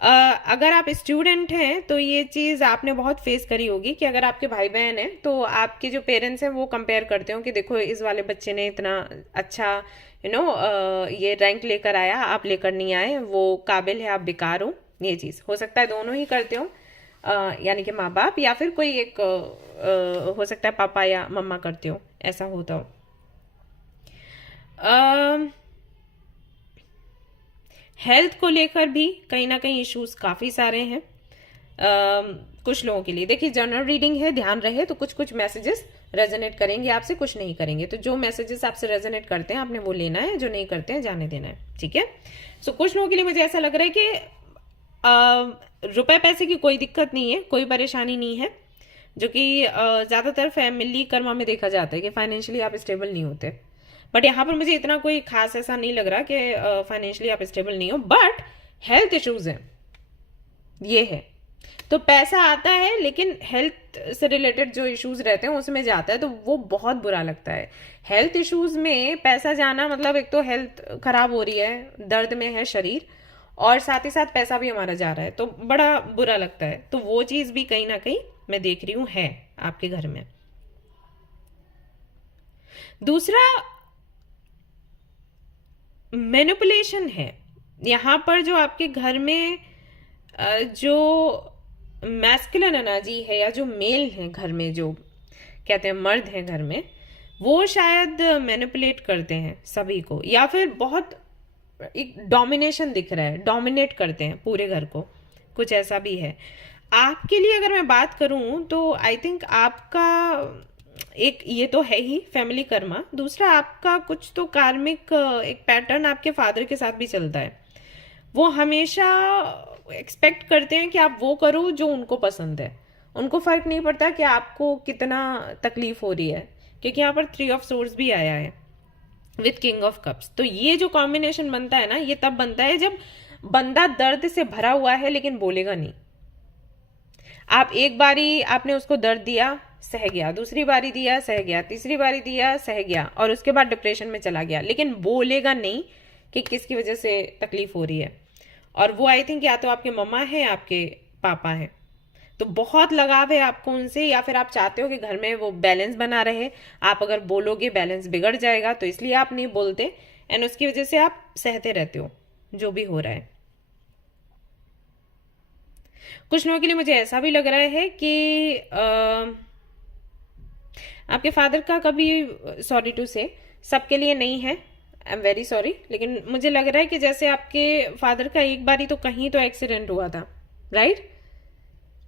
अगर आप स्टूडेंट हैं तो ये चीज़ आपने बहुत फेस करी होगी कि अगर आपके भाई बहन हैं तो आपके जो पेरेंट्स हैं वो कंपेयर करते हो कि देखो इस वाले बच्चे ने इतना अच्छा ये रैंक लेकर आया, आप लेकर नहीं आए, वो काबिल है, आप बेकार हो। ये चीज़ हो सकता है दोनों ही करते हो, यानी कि माँ बाप या फिर कोई एक हो सकता है पापा या मम्मा करते हो, ऐसा होता हो। हेल्थ को लेकर भी कहीं ना कहीं इश्यूज काफ़ी सारे हैं। कुछ लोगों के लिए देखिए जनरल रीडिंग है, ध्यान रहे तो कुछ कुछ मैसेजेस रेजोनेट करेंगे आपसे, कुछ नहीं करेंगे, तो जो मैसेजेस आपसे रेजोनेट करते हैं आपने वो लेना है, जो नहीं करते हैं जाने देना है, ठीक है? सो कुछ लोगों के लिए मुझे ऐसा लग रहा है कि रुपए पैसे की कोई दिक्कत नहीं है, कोई परेशानी नहीं है, जो कि ज़्यादातर फैमिली कर्मा में देखा जाता है कि फाइनेंशियली आप स्टेबल नहीं होते। बट यहाँ पर मुझे इतना कोई खास ऐसा नहीं लग रहा कि फाइनेंशियली आप स्टेबल नहीं हो, बट हेल्थ इश्यूज हैं, ये है। तो पैसा आता है लेकिन हेल्थ से रिलेटेड जो इश्यूज रहते हैं उसमें जाता है, तो वो बहुत बुरा लगता है। हेल्थ इश्यूज में पैसा जाना मतलब एक तो हेल्थ खराब हो रही है, दर्द में है शरीर, और साथ ही साथ पैसा भी हमारा जा रहा है, तो बड़ा बुरा लगता है। तो वो चीज भी कहीं ना कहीं मैं देख रही हूँ है आपके घर में। दूसरा मैनिपुलेशन है यहाँ पर, जो आपके घर में जो मैस्कुलिन एनर्जी है या जो मेल है घर में, जो कहते हैं मर्द हैं घर में, वो शायद मैनिपुलेट करते हैं सभी को, या फिर बहुत एक डोमिनेशन दिख रहा है, डोमिनेट करते हैं पूरे घर को, कुछ ऐसा भी है। आपके लिए अगर मैं बात करूं तो आई थिंक आपका एक ये तो है ही फैमिली कर्मा, दूसरा आपका कुछ तो कार्मिक एक पैटर्न आपके फादर के साथ भी चलता है। वो हमेशा एक्सपेक्ट करते हैं कि आप वो करो जो उनको पसंद है, उनको फर्क नहीं पड़ता कि आपको कितना तकलीफ हो रही है, क्योंकि यहाँ पर 3 ऑफ सोर्स भी आया है विथ किंग ऑफ कप्स। तो ये जो कॉम्बिनेशन बनता है ना, ये तब बनता है जब बंदा दर्द से भरा हुआ है लेकिन बोलेगा नहीं। आप एक बारी आपने उसको दर्द दिया, सह गया, दूसरी बारी दिया सह गया, तीसरी बारी दिया सह गया, और उसके बाद डिप्रेशन में चला गया, लेकिन बोलेगा नहीं कि किसकी वजह से तकलीफ हो रही है। और वो आई थिंक या तो आपके मम्मा है या आपके पापा है, तो बहुत लगाव है आपको उनसे, या फिर आप चाहते हो कि घर में वो बैलेंस बना रहे। आप अगर बोलोगे बैलेंस बिगड़ जाएगा, तो इसलिए आप नहीं बोलते, एंड उसकी वजह से आप सहते रहते हो जो भी हो रहा है। कुछ लोगों के लिए मुझे ऐसा भी लग रहा है कि आपके फादर का कभी, सॉरी टू से, सबके लिए नहीं है, आई एम वेरी सॉरी, लेकिन मुझे लग रहा है कि जैसे आपके फादर का एक बारी तो कहीं तो एक्सीडेंट हुआ था, राइट?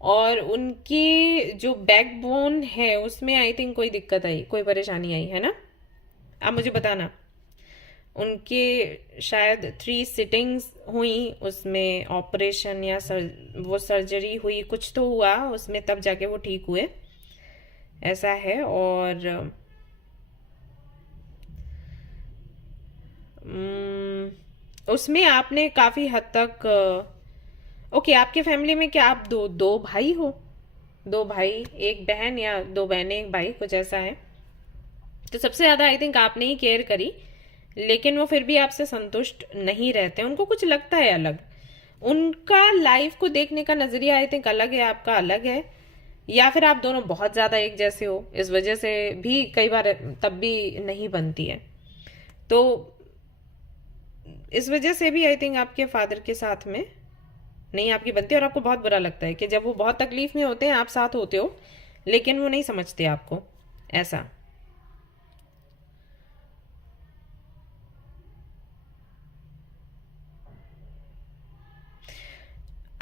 और उनकी जो बैकबोन है उसमें आई थिंक कोई दिक्कत आई, कोई परेशानी आई है ना? आप मुझे बताना। उनके शायद 3 सिटिंग्स हुई, उसमें ऑपरेशन या वो सर्जरी हुई, कुछ तो हुआ उसमें, तब जाके वो ठीक हुए, ऐसा है। और उसमें आपने काफ़ी हद तक, ओके, आपके फैमिली में क्या आप दो भाई हो? 2 भाई, 1 बहन, या 2 बहनें 1 भाई, कुछ ऐसा है। तो सबसे ज़्यादा आई थिंक आपने ही केयर करी, लेकिन वो फिर भी आपसे संतुष्ट नहीं रहते, उनको कुछ लगता है अलग, उनका लाइफ को देखने का नज़रिया आई थिंक अलग है, आपका अलग है, या फिर आप दोनों बहुत ज़्यादा एक जैसे हो, इस वजह से भी कई बार तब भी नहीं बनती है। तो इस वजह से भी आई थिंक आपके फादर के साथ में नहीं आपकी बनती, और आपको बहुत बुरा लगता है कि जब वो बहुत तकलीफ में होते हैं आप साथ होते हो, लेकिन वो नहीं समझते आपको, ऐसा।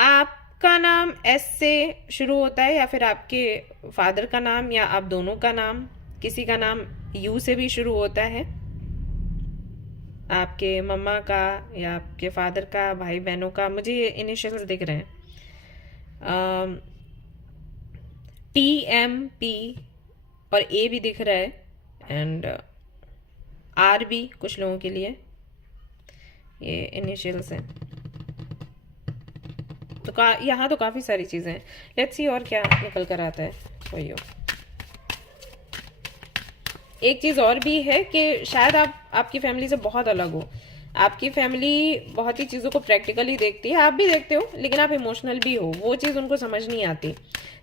आपका नाम एस से शुरू होता है, या फिर आपके फादर का नाम या आप दोनों का नाम, किसी का नाम यू से भी शुरू होता है, आपके मम्मा का या आपके फादर का, भाई बहनों का। मुझे ये इनिशियल्स दिख रहे हैं, TMP और A भी दिख रहा है, एंड R भी कुछ लोगों के लिए, ये इनिशियल्स हैं। तो यहाँ तो काफ़ी सारी चीज़ें हैं। लेट्स सी और क्या निकल कर आता है फॉर यू। एक चीज़ और भी है कि शायद आप आपकी फैमिली से बहुत अलग हो। आपकी फैमिली बहुत ही चीज़ों को प्रैक्टिकली देखती है, आप भी देखते हो, लेकिन आप इमोशनल भी हो। वो चीज़ उनको समझ नहीं आती,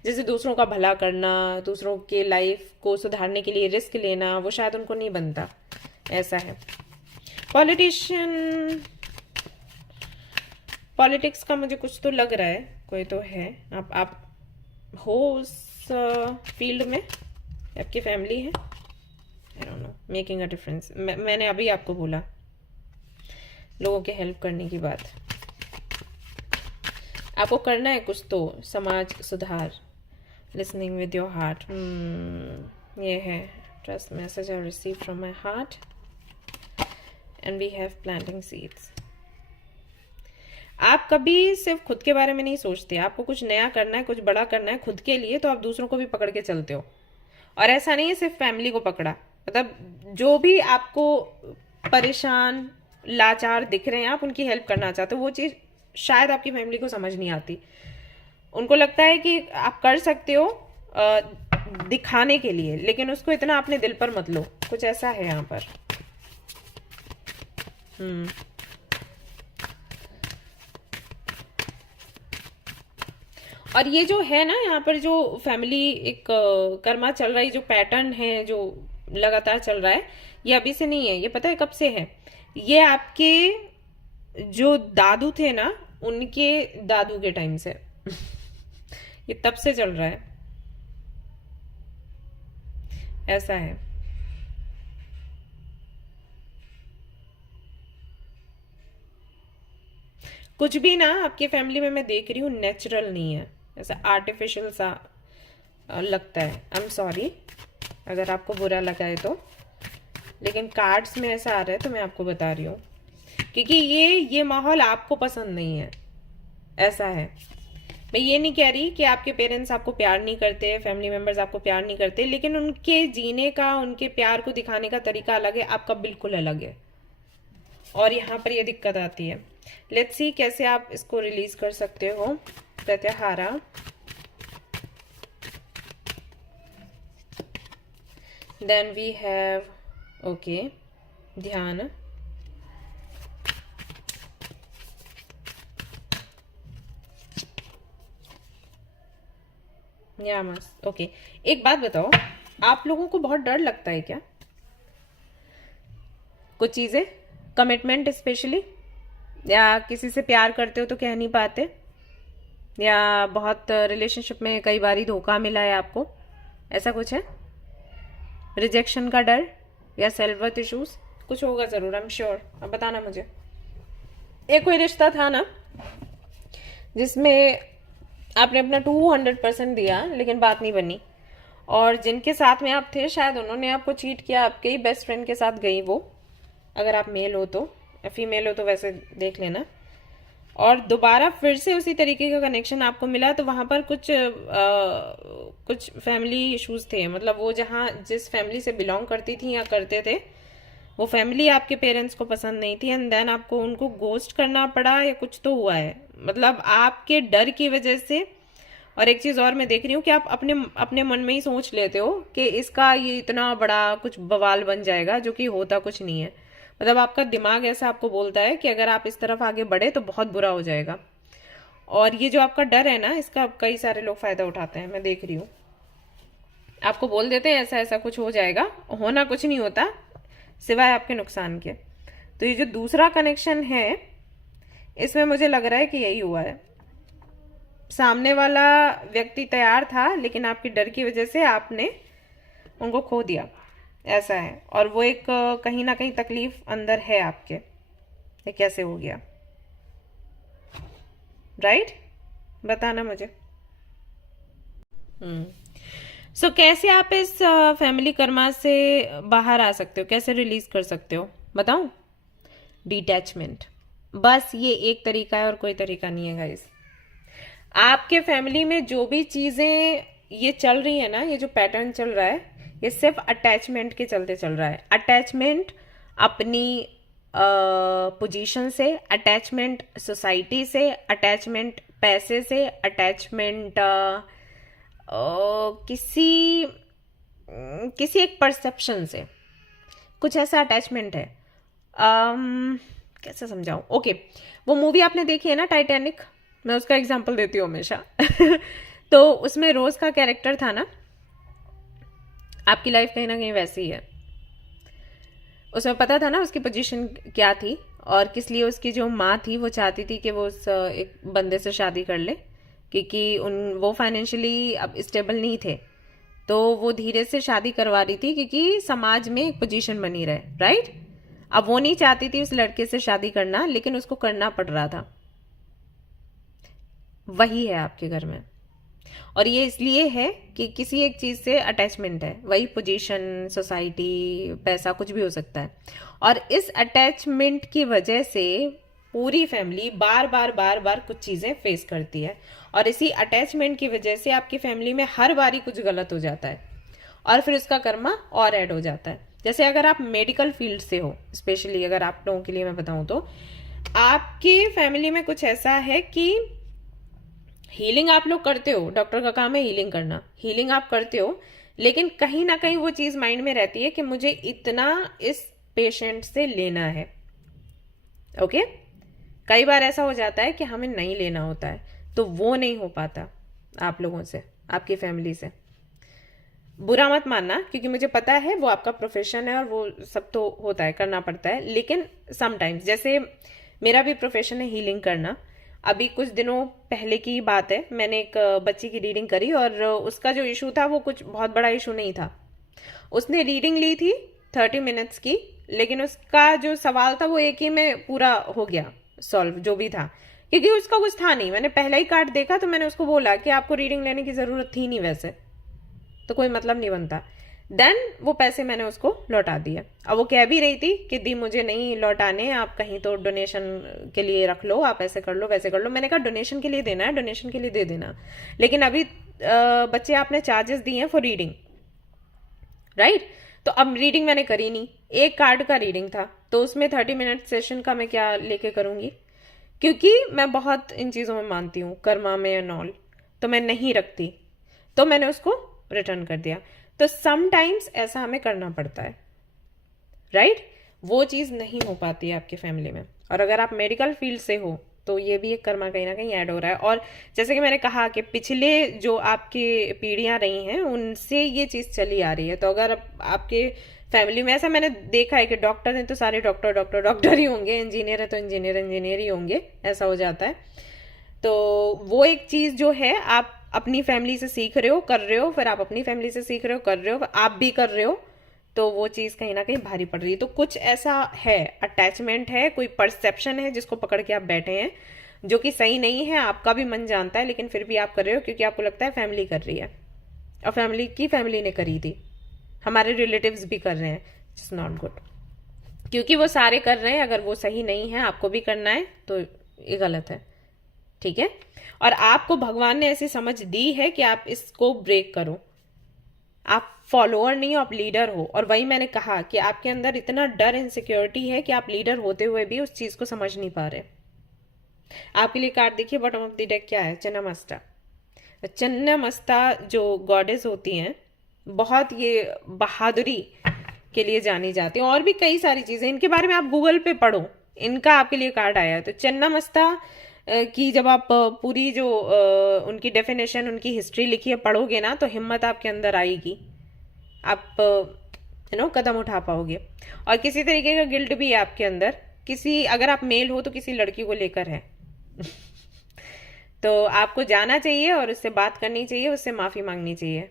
जैसे दूसरों का भला करना, दूसरों के लाइफ को सुधारने के लिए रिस्क लेना, वो शायद उनको नहीं बनता। ऐसा है। पॉलिटिक्स का मुझे कुछ तो लग रहा है, कोई तो है। आप हो उस फील्ड में, आपकी फैमिली है। I don't know, making a difference. मैंने अभी आपको बोला लोगों के हेल्प करने की बात। आपको करना है कुछ तो, समाज सुधार, लिसनिंग विद योर हार्ट। ये है, trust message I receive from my heart and we have planting seeds. आप कभी सिर्फ खुद के बारे में नहीं सोचते। आपको कुछ नया करना है, कुछ बड़ा करना है खुद के लिए, तो आप दूसरों को भी पकड़ के चलते हो। और ऐसा नहीं है सिर्फ फैमिली को पकड़ा, मतलब जो भी आपको परेशान लाचार दिख रहे हैं, आप उनकी हेल्प करना चाहते हो। वो चीज़ शायद आपकी फैमिली को समझ नहीं आती। उनको लगता है कि आप कर सकते हो दिखाने के लिए, लेकिन उसको इतना अपने दिल पर मत लो। कुछ ऐसा है यहाँ पर। और ये जो है ना, यहाँ पर जो फैमिली एक कर्मा चल रहा है, जो पैटर्न है जो लगातार चल रहा है, ये अभी से नहीं है। ये पता है कब से है? ये आपके जो दादू थे ना, उनके दादू के टाइम से ये तब से चल रहा है। ऐसा है। कुछ भी ना आपकी फैमिली में मैं देख रही हूँ नेचुरल नहीं है, ऐसा आर्टिफिशियल सा लगता है। आई एम सॉरी अगर आपको बुरा लगा है तो, लेकिन कार्ड्स में ऐसा आ रहा है तो मैं आपको बता रही हूँ, क्योंकि ये माहौल आपको पसंद नहीं है। ऐसा है। मैं ये नहीं कह रही कि आपके पेरेंट्स आपको प्यार नहीं करते, फैमिली मेंबर्स आपको प्यार नहीं करते, लेकिन उनके जीने का, उनके प्यार को दिखाने का तरीका अलग है, आपका बिल्कुल अलग है। और यहाँ पर ये दिक्कत आती है। लेट्स सी कैसे आप इसको रिलीज कर सकते हो। Pratyahara, then we have okay dhyana, yamas. Okay, एक बात बताओ, आप लोगों को बहुत डर लगता है क्या कुछ चीजें, कमिटमेंट स्पेशली, या किसी से प्यार करते हो तो कह नहीं पाते, या बहुत रिलेशनशिप में कई बार धोखा मिला है आपको, ऐसा कुछ है? रिजेक्शन का डर या सेल्फ वर्थ इश्यूज कुछ होगा जरूर, आई एम श्योर। अब बताना मुझे। एक कोई रिश्ता था ना जिसमें आपने अपना 200% दिया, लेकिन बात नहीं बनी, और जिनके साथ में आप थे शायद उन्होंने आपको चीट किया, आपके ही बेस्ट फ्रेंड के साथ गई वो, अगर आप मेल हो तो, फीमेल हो तो वैसे देख लेना, और दोबारा फिर से उसी तरीके का कनेक्शन आपको मिला, तो वहां पर कुछ फैमिली इश्यूज थे। मतलब वो जहाँ जिस फैमिली से बिलोंग करती थी या करते थे, वो फैमिली आपके पेरेंट्स को पसंद नहीं थी, एंड देन आपको उनको गोस्ट करना पड़ा, या कुछ तो हुआ है। मतलब आपके डर की वजह से। और एक चीज और मैं देख रही हूँ कि आप अपने मन में ही सोच लेते हो कि इसका ये इतना बड़ा कुछ बवाल बन जाएगा, जो कि होता कुछ नहीं है। मतलब आपका दिमाग ऐसा आपको बोलता है कि अगर आप इस तरफ आगे बढ़े तो बहुत बुरा हो जाएगा। और ये जो आपका डर है ना, इसका कई सारे लोग फायदा उठाते हैं, मैं देख रही हूँ। आपको बोल देते हैं ऐसा ऐसा कुछ हो जाएगा, होना कुछ नहीं होता सिवाय आपके नुकसान के। तो ये जो दूसरा कनेक्शन है, इसमें मुझे लग रहा है कि यही हुआ है। सामने वाला व्यक्ति तैयार था, लेकिन आपके डर की वजह से आपने उनको खो दिया, ऐसा है। और वो एक कहीं ना कहीं तकलीफ अंदर है आपके, ये कैसे हो गया, राइट? बताना मुझे। सो कैसे आप इस फैमिली कर्मा से बाहर आ सकते हो, कैसे रिलीज कर सकते हो बताऊं? डिटैचमेंट, बस ये एक तरीका है और कोई तरीका नहीं है गाइस। आपके फैमिली में जो भी चीजें ये चल रही है ना, ये जो पैटर्न चल रहा है, ये सिर्फ अटैचमेंट के चलते चल रहा है। अटैचमेंट अपनी पोजीशन से, अटैचमेंट सोसाइटी से, अटैचमेंट पैसे से, अटैचमेंट किसी किसी एक परसेप्शन से, कुछ ऐसा अटैचमेंट है। कैसे समझाऊं? ओके, वो मूवी आपने देखी है ना टाइटैनिक, मैं उसका एग्जांपल देती हूँ हमेशा। तो उसमें रोज का कैरेक्टर था ना, आपकी लाइफ कहीं ना कहीं वैसी है। उसमें पता था ना उसकी पोजीशन क्या थी, और किस लिए उसकी जो माँ थी वो चाहती थी कि वो उस एक बंदे से शादी कर ले, क्योंकि वो फाइनेंशियली अब स्टेबल नहीं थे, तो वो धीरे से शादी करवा रही थी क्योंकि समाज में एक पोजीशन बनी रहे, राइट? अब वो नहीं चाहती थी उस लड़के से शादी करना, लेकिन उसको करना पड़ रहा था। वही है आपके घर में, और ये इसलिए है कि किसी एक चीज से अटैचमेंट है, वही पोजीशन, सोसाइटी, पैसा, कुछ भी हो सकता है। और इस अटैचमेंट की वजह से पूरी फैमिली बार बार बार बार कुछ चीजें फेस करती है, और इसी अटैचमेंट की वजह से आपकी फैमिली में हर बारी कुछ गलत हो जाता है, और फिर उसका कर्मा और ऐड हो जाता है। जैसे अगर आप मेडिकल फील्ड से हो, स्पेशली अगर आप लोगों के लिए मैं बताऊं, तो आपकी फैमिली में कुछ ऐसा है कि हीलिंग आप लोग करते हो, डॉक्टर का काम है हीलिंग करना, हीलिंग आप करते हो, लेकिन कहीं ना कहीं वो चीज माइंड में रहती है कि मुझे इतना इस पेशेंट से लेना है। ओके, कई बार ऐसा हो जाता है कि हमें नहीं लेना होता है, तो वो नहीं हो पाता आप लोगों से, आपकी फैमिली से। बुरा मत मानना, क्योंकि मुझे पता है वो आपका प्रोफेशन है और वो सब तो होता है, करना पड़ता है, लेकिन समटाइम्स, जैसे मेरा भी प्रोफेशन है हीलिंग करना। अभी कुछ दिनों पहले की बात है, मैंने एक बच्ची की रीडिंग करी, और उसका जो इशू था वो कुछ बहुत बड़ा इशू नहीं था। उसने रीडिंग ली थी 30 मिनट्स की, लेकिन उसका जो सवाल था वो एक ही में पूरा हो गया सॉल्व, जो भी था, क्योंकि उसका कुछ था नहीं। मैंने पहला ही कार्ड देखा तो मैंने उसको बोला कि आपको रीडिंग लेने की जरूरत थी नहीं, वैसे तो कोई मतलब नहीं बनता। देन वो पैसे मैंने उसको लौटा दिया। अब वो कह भी रही थी कि दी मुझे नहीं लौटाने, आप कहीं तो डोनेशन के लिए रख लो, आप ऐसे कर लो वैसे कर लो। मैंने कहा डोनेशन के लिए देना है, डोनेशन के लिए दे देना, लेकिन अभी बच्चे आपने चार्जेस दिए हैं फॉर रीडिंग, राइट? तो अब रीडिंग मैंने करी नहीं, एक कार्ड का रीडिंग था, तो उसमें 30 मिनट सेशन का मैं क्या लेके करूंगी, क्योंकि मैं बहुत इन चीज़ों में मानती हूँ, कर्मा में एंड ऑल, तो मैं नहीं रखती, तो मैंने उसको रिटर्न कर दिया। तो समटाइम्स ऐसा हमें करना पड़ता है, राइट? वो चीज़ नहीं हो पाती है आपकी फैमिली में। और अगर आप मेडिकल फील्ड से हो तो ये भी एक कर्मा कहीं ना कहीं ऐड हो रहा है। और जैसे कि मैंने कहा कि पिछले जो आपकी पीढ़ियां रही हैं उनसे ये चीज़ चली आ रही है, तो अगर आपके फैमिली में ऐसा मैंने देखा है कि डॉक्टर हैं तो सारे डॉक्टर डॉक्टर डॉक्टर ही होंगे, इंजीनियर है तो इंजीनियर इंजीनियर ही होंगे, ऐसा हो जाता है। तो वो एक चीज़ जो है आप अपनी फैमिली से सीख रहे हो, कर रहे हो, फिर आप अपनी फैमिली से सीख रहे हो, कर रहे हो, आप भी कर रहे हो, तो वो चीज़ कहीं ना कहीं भारी पड़ रही है। तो कुछ ऐसा है, अटैचमेंट है, कोई परसेप्शन है जिसको पकड़ के आप बैठे हैं, जो कि सही नहीं है, आपका भी मन जानता है, लेकिन फिर भी आप कर रहे हो क्योंकि आपको लगता है फैमिली कर रही है, और फैमिली ने करी थी, हमारे रिलेटिव्स भी कर रहे हैं, इट्स नॉट गुड, क्योंकि वो सारे कर रहे हैं। अगर वो सही नहीं है, आपको भी करना है, तो ये गलत है, ठीक है? और आपको भगवान ने ऐसी समझ दी है कि आप इसको ब्रेक करो। आप फॉलोअर नहीं हो, आप लीडर हो। और वही मैंने कहा कि आपके अंदर इतना डर, इनसिक्योरिटी है कि आप लीडर होते हुए भी उस चीज को समझ नहीं पा रहे। आपके लिए कार्ड देखिए, बॉटम ऑफ द डेक क्या है? चन्नामस्ता। चन्नामस्ता जो गॉडेस होती हैं, बहुत ये बहादुरी के लिए जानी जाती है, और भी कई सारी चीजें, इनके बारे में आप गूगल पे पढ़ो, इनका आपके लिए कार्ड आया है। तो चन्नामस्ता की जब आप पूरी जो उनकी डेफिनेशन, उनकी हिस्ट्री लिखी है, पढ़ोगे ना, तो हिम्मत आपके अंदर आएगी, आप कदम उठा पाओगे। और किसी तरीके का गिल्ट भी है आपके अंदर, किसी, अगर आप मेल हो तो किसी लड़की को लेकर है। तो आपको जाना चाहिए और उससे बात करनी चाहिए, उससे माफी मांगनी चाहिए,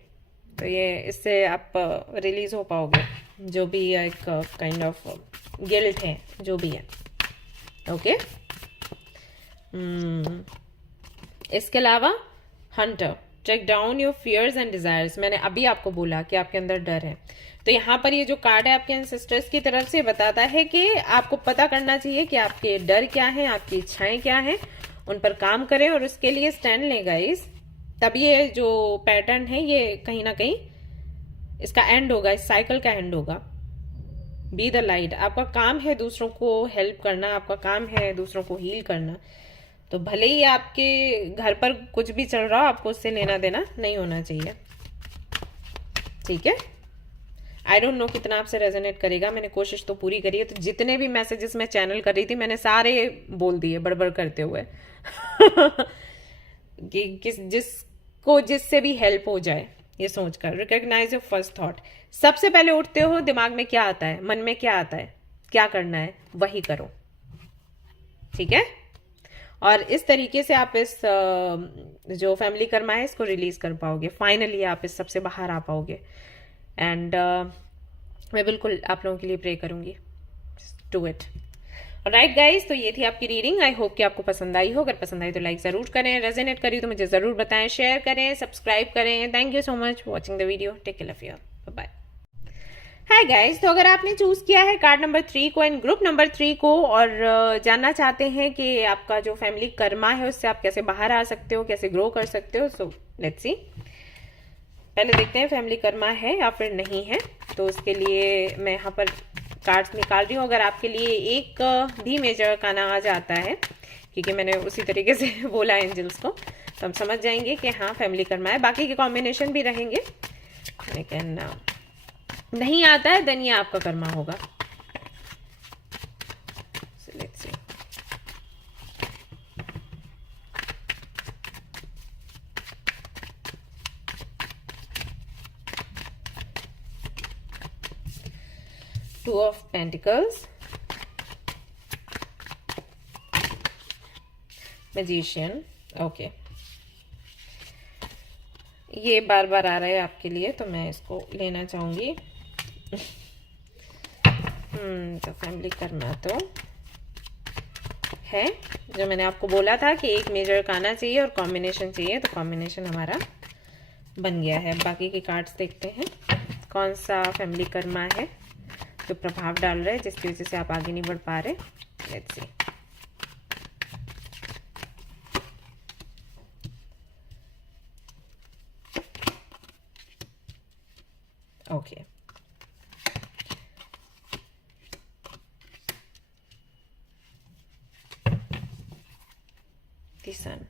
तो ये इससे आप रिलीज हो पाओगे, जो भी एक काइंड ऑफ गिल्ट है, जो भी है। ओके, इसके अलावा hunter, track down your fears and desires. मैंने अभी आपको बोला कि आपके अंदर डर है, तो यहाँ पर ये जो कार्ड है आपके एंसेस्टर्स की तरफ से बताता है कि आपको पता करना चाहिए कि आपके डर क्या है, आपकी इच्छाएं क्या हैं, उन पर काम करें और उसके लिए स्टैंड लें गाइस। तब ये जो पैटर्न है ये कहीं ना कहीं इसका एंड होगा, इस साइकिल का एंड होगा। Be the light. आपका काम है दूसरों को हेल्प करना, आपका काम है दूसरों को हील करना। तो भले ही आपके घर पर कुछ भी चल रहा हो, आपको उससे लेना देना नहीं होना चाहिए, ठीक है। आई डोंट नो कितना आपसे रेजोनेट करेगा, मैंने कोशिश तो पूरी करी है। तो जितने भी मैसेजेस मैं चैनल कर रही थी मैंने सारे बोल दिए बड़बड़ करते हुए कि जिसको जिससे भी हेल्प हो जाए ये सोचकर। Recognise your first thought. सबसे पहले उठते हो दिमाग में क्या आता है, मन में क्या आता है, क्या करना है वही करो, ठीक है। और इस तरीके से आप इस जो फैमिली कर्मा है इसको रिलीज कर पाओगे। फाइनली आप इस सबसे बाहर आ पाओगे। एंड मैं बिल्कुल आप लोगों के लिए प्रे करूंगी। Do it. राइट गाइज, तो ये थी आपकी रीडिंग। आई होप कि आपको पसंद आई हो। अगर पसंद आई तो लाइक जरूर करें, रेजोनेट करी तो मुझे जरूर बताएं, शेयर करें, सब्सक्राइब करें। Thank you so much watching the video. Take care of your, bye. Hi guys, तो अगर आपने चूज किया है कार्ड नंबर 3 को एंड ग्रुप नंबर 3 को और जानना चाहते हैं कि आपका जो फैमिली कर्मा है उससे आप कैसे बाहर आ सकते हो, कैसे ग्रो कर सकते हो, सो लेट्स सी। पहले देखते हैं फैमिली कर्मा है या फिर नहीं है। तो उसके लिए मैं यहाँ पर कार्ड्स निकाल रही हूँ। अगर आपके लिए एक भी मेजर काना आ जाता है, क्योंकि मैंने उसी तरीके से बोला एंजल्स को, तो हम समझ जाएंगे कि हाँ फैमिली कर्मा है। बाकी के कॉम्बिनेशन भी रहेंगे, लेकिन नहीं आता है देन ये आपका कर्मा होगा। So let's see. Two of Pentacles, Magician, okay. ये बार बार आ रहा है आपके लिए तो मैं इसको लेना चाहूंगी। तो फैमिली कर्मा तो है, जो मैंने आपको बोला था कि एक मेजर काना चाहिए और कॉम्बिनेशन चाहिए, तो कॉम्बिनेशन हमारा बन गया है। बाकी के कार्ड्स देखते हैं कौन सा फैमिली कर्मा है जो प्रभाव डाल रहा है जिसकी वजह से आप आगे नहीं बढ़ पा रहे। Let's see. ओके, द सन।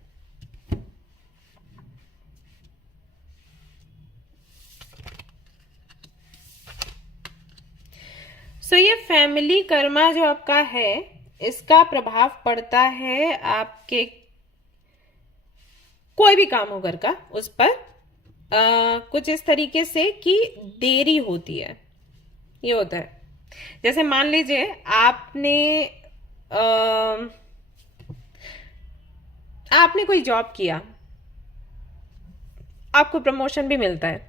सो ये फैमिली कर्मा जो आपका है इसका प्रभाव पड़ता है आपके कोई भी काम हो घर का उस पर कुछ इस तरीके से कि देरी होती है। ये होता है जैसे मान लीजिए आपने कोई जॉब किया, आपको प्रमोशन भी मिलता है,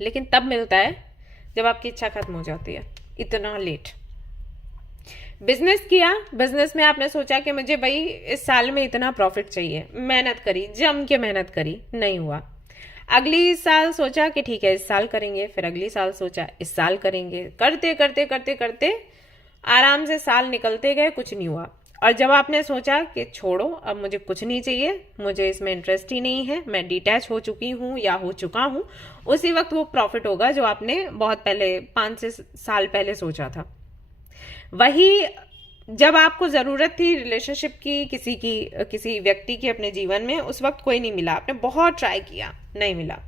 लेकिन तब मिलता है जब आपकी इच्छा खत्म हो जाती है, इतना लेट। बिजनेस किया, बिजनेस में आपने सोचा कि मुझे भाई इस साल में इतना प्रॉफिट चाहिए, मेहनत करी, जम के मेहनत करी, नहीं हुआ। अगली साल सोचा कि ठीक है इस साल करेंगे, फिर अगली साल सोचा इस साल करेंगे, करते करते करते करते आराम से साल निकलते गए, कुछ नहीं हुआ। और जब आपने सोचा कि छोड़ो अब मुझे कुछ नहीं चाहिए, मुझे इसमें इंटरेस्ट ही नहीं है, मैं डिटैच हो चुकी हूँ या हो चुका हूँ, उसी वक्त वो प्रॉफिट होगा जो आपने बहुत पहले 5 साल पहले सोचा था। वही जब आपको जरूरत थी रिलेशनशिप की, किसी व्यक्ति की अपने जीवन में, उस वक्त कोई नहीं मिला, आपने बहुत ट्राई किया, नहीं मिला।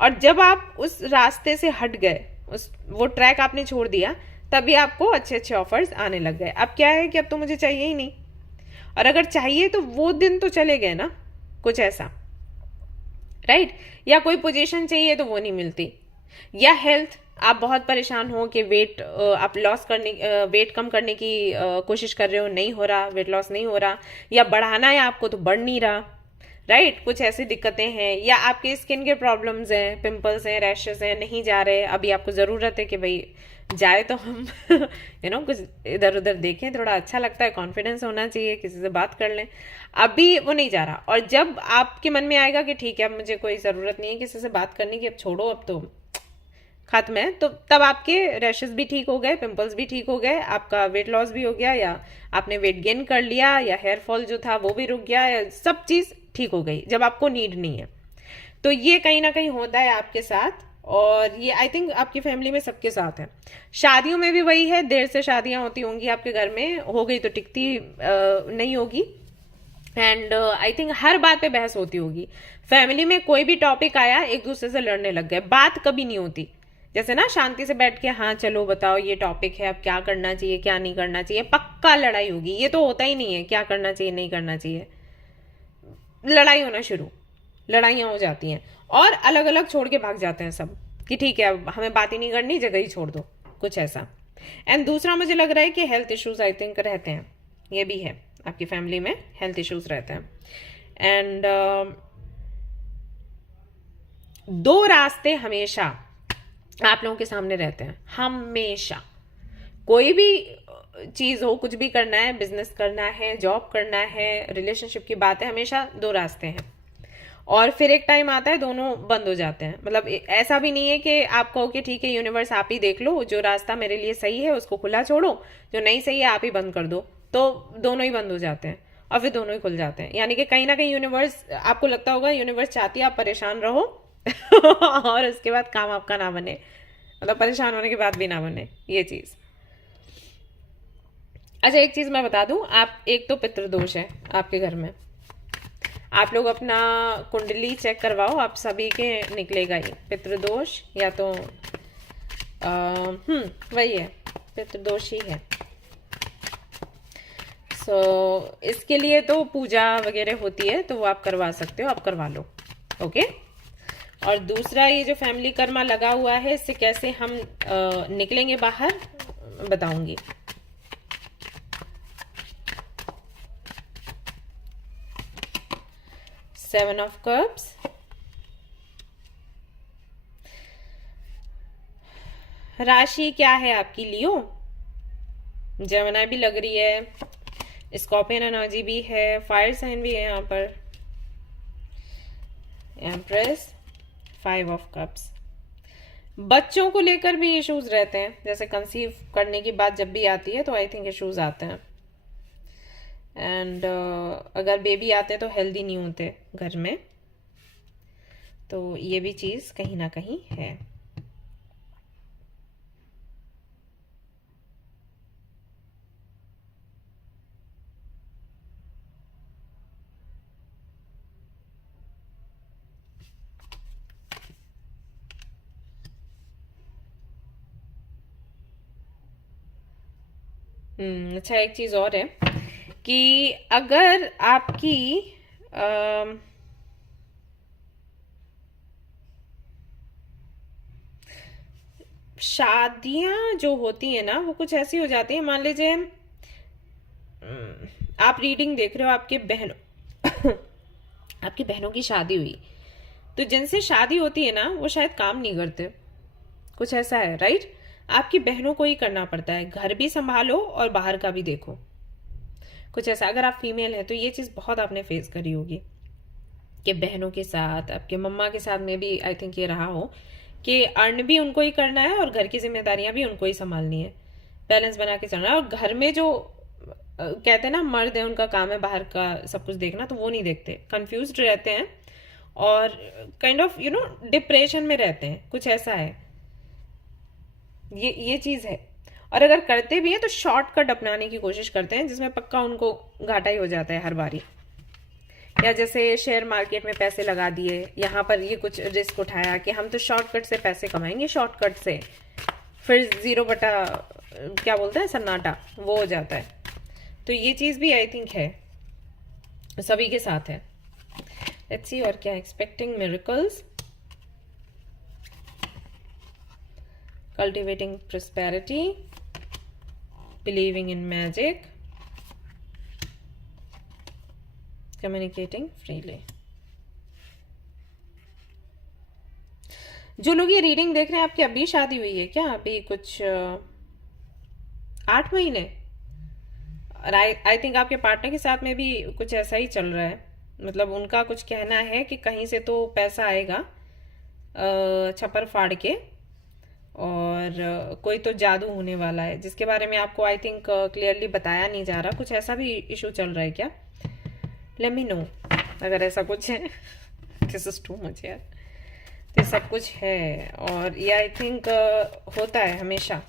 और जब आप उस रास्ते से हट गए, वो ट्रैक आपने छोड़ दिया, तभी आपको अच्छे अच्छे ऑफर्स आने लग गए। अब क्या है कि अब तो मुझे चाहिए ही नहीं, और अगर चाहिए तो वो दिन तो चले गए ना, कुछ ऐसा, राइट। या कोई पोजीशन चाहिए तो वो नहीं मिलती, या हेल्थ, आप बहुत परेशान हो कि वेट कम करने की कोशिश कर रहे हो, नहीं हो रहा, वेट लॉस नहीं हो रहा, या बढ़ाना है आपको तो बढ़ नहीं रहा, राइट, कुछ ऐसी दिक्कतें हैं, या आपके स्किन के प्रॉब्लम्स हैं, पिंपल्स हैं, रैशेस हैं, नहीं जा रहे, अभी आपको ज़रूरत है कि भाई जाए तो हम कुछ इधर उधर देखें, थोड़ा अच्छा लगता है, कॉन्फिडेंस होना चाहिए, किसी से बात कर लें, अभी वो नहीं जा रहा। और जब आपके मन में आएगा कि ठीक है अब मुझे कोई ज़रूरत नहीं है किसी से बात करने की, अब छोड़ो, अब तो खत्म है, तो तब आपके रैशेस भी ठीक हो गए, पिंपल्स भी ठीक हो गए, आपका वेट लॉस भी हो गया, या आपने वेट गेन कर लिया, या हेयर फॉल जो था वो भी रुक गया, या सब चीज़ ठीक हो गई जब आपको नीड नहीं है। तो ये कहीं ना कहीं होता है आपके साथ, और ये आई थिंक आपकी फैमिली में सबके साथ है। शादियों में भी वही है, देर से शादियां होती होंगी आपके घर में, हो गई तो टिकती नहीं होगी, एंड आई थिंक हर बात पे बहस होती होगी। फैमिली में कोई भी टॉपिक आया एक दूसरे से लड़ने लग गए, बात कभी नहीं होती। जैसे ना शांति से बैठ के हाँ चलो बताओ ये टॉपिक है, अब क्या करना चाहिए क्या नहीं करना चाहिए, पक्का लड़ाई होगी। ये तो होता ही नहीं है क्या करना चाहिए नहीं करना चाहिए, लड़ाई होना शुरू, लड़ाइयाँ हो जाती हैं, और अलग अलग छोड़ के भाग जाते हैं सब कि ठीक है अब हमें बात ही नहीं करनी, जगह ही छोड़ दो, कुछ ऐसा। एंड दूसरा मुझे लग रहा है कि हेल्थ इश्यूज आई थिंक रहते हैं, ये भी है आपकी फैमिली में हेल्थ इश्यूज रहते हैं। एंड दो रास्ते हमेशा आप लोगों के सामने रहते हैं, हमेशा। कोई भी चीज हो, कुछ भी करना है, बिजनेस करना है, जॉब करना है, रिलेशनशिप की बात है, हमेशा दो रास्ते हैं। और फिर एक टाइम आता है दोनों बंद हो जाते हैं। मतलब ऐसा भी नहीं है कि आप कहो कि ठीक है यूनिवर्स आप ही देख लो, जो रास्ता मेरे लिए सही है उसको खुला छोड़ो, जो नहीं सही है आप ही बंद कर दो, तो दोनों ही बंद हो जाते हैं और फिर दोनों ही खुल जाते हैं। यानी कि कहीं ना कहीं यूनिवर्स, आपको लगता होगा यूनिवर्स चाहती है आप परेशान रहो और उसके बाद काम आपका ना बने, मतलब परेशान होने के बाद भी ना बने ये चीज। अच्छा एक चीज मैं बता दूं, आप एक तो पितृदोष है आपके घर में, आप लोग अपना कुंडली चेक करवाओ, आप सभी के निकलेगा ही पितृदोष, या तो वही है, पितृदोष ही है। सो इसके लिए तो पूजा वगैरह होती है, तो वो आप करवा सकते हो, आप करवा लो, ओके। और दूसरा ये जो फैमिली कर्मा लगा हुआ है, इससे कैसे हम निकलेंगे बाहर बताऊंगी। सेवन ऑफ कप्स, राशि क्या है आपकी, लियो, जमुना भी लग रही है, स्कॉर्पियन एनर्जी भी है, फायर साइन भी है यहाँ पर, एम्प्रेस, फाइव ऑफ कप्स। बच्चों को लेकर भी इश्यूज रहते हैं, जैसे कंसीव करने की बात जब भी आती है तो आई थिंक इश्यूज आते हैं। एंड अगर बेबी आते हैं तो हेल्दी नहीं होते घर में, तो ये भी चीज कहीं ना कहीं है। अच्छा एक चीज और है कि अगर आपकी शादियां जो होती है ना वो कुछ ऐसी हो जाती है, मान लीजिए आप रीडिंग देख रहे हो, आपके बहनों आपकी बहनों की शादी हुई, तो जिनसे शादी होती है ना वो शायद काम नहीं करते, कुछ ऐसा है, राइट। आपकी बहनों को ही करना पड़ता है, घर भी संभालो और बाहर का भी देखो, कुछ ऐसा। अगर आप फीमेल है तो ये चीज बहुत आपने फेस करी होगी कि बहनों के साथ, आपके मम्मा के साथ में भी आई थिंक ये रहा हो कि अर्न भी उनको ही करना है और घर की जिम्मेदारियां भी उनको ही संभालनी है, बैलेंस बना के चलना है। और घर में जो कहते हैं ना मर्द है उनका काम है बाहर का सब कुछ देखना, तो वो नहीं देखते, कंफ्यूज रहते हैं और काइंड ऑफ डिप्रेशन में रहते हैं, कुछ ऐसा है, ये चीज है। और अगर करते भी हैं तो शॉर्टकट अपनाने की कोशिश करते हैं, जिसमें पक्का उनको घाटा ही हो जाता है हर बारी। या जैसे शेयर मार्केट में पैसे लगा दिए, यहाँ पर ये कुछ रिस्क उठाया कि हम तो शॉर्टकट से पैसे कमाएंगे, शॉर्टकट से, फिर 0 बटा क्या बोलते हैं सन्नाटा, वो हो जाता है। तो ये चीज भी आई थिंक है, सभी के साथ है। लेट्स सी और क्या, expecting miracles, cultivating prosperity, believing in magic, communicating freely. जो लोग ये रीडिंग देख रहे हैं, आपकी अभी शादी हुई है क्या? अभी कुछ 8 महीने? और आई थिंक आपके पार्टनर के साथ में भी कुछ ऐसा ही चल रहा है। मतलब उनका कुछ कहना है कि कहीं से तो पैसा आएगा छप्पर फाड़ के, और कोई तो जादू होने वाला है, जिसके बारे में आपको आई थिंक क्लियरली बताया नहीं जा रहा। कुछ ऐसा भी इशू चल रहा है क्या? लेट मी नो अगर ऐसा कुछ है। दिस इज टू मच यार। ये सब कुछ है, और ये आई थिंक होता है हमेशा।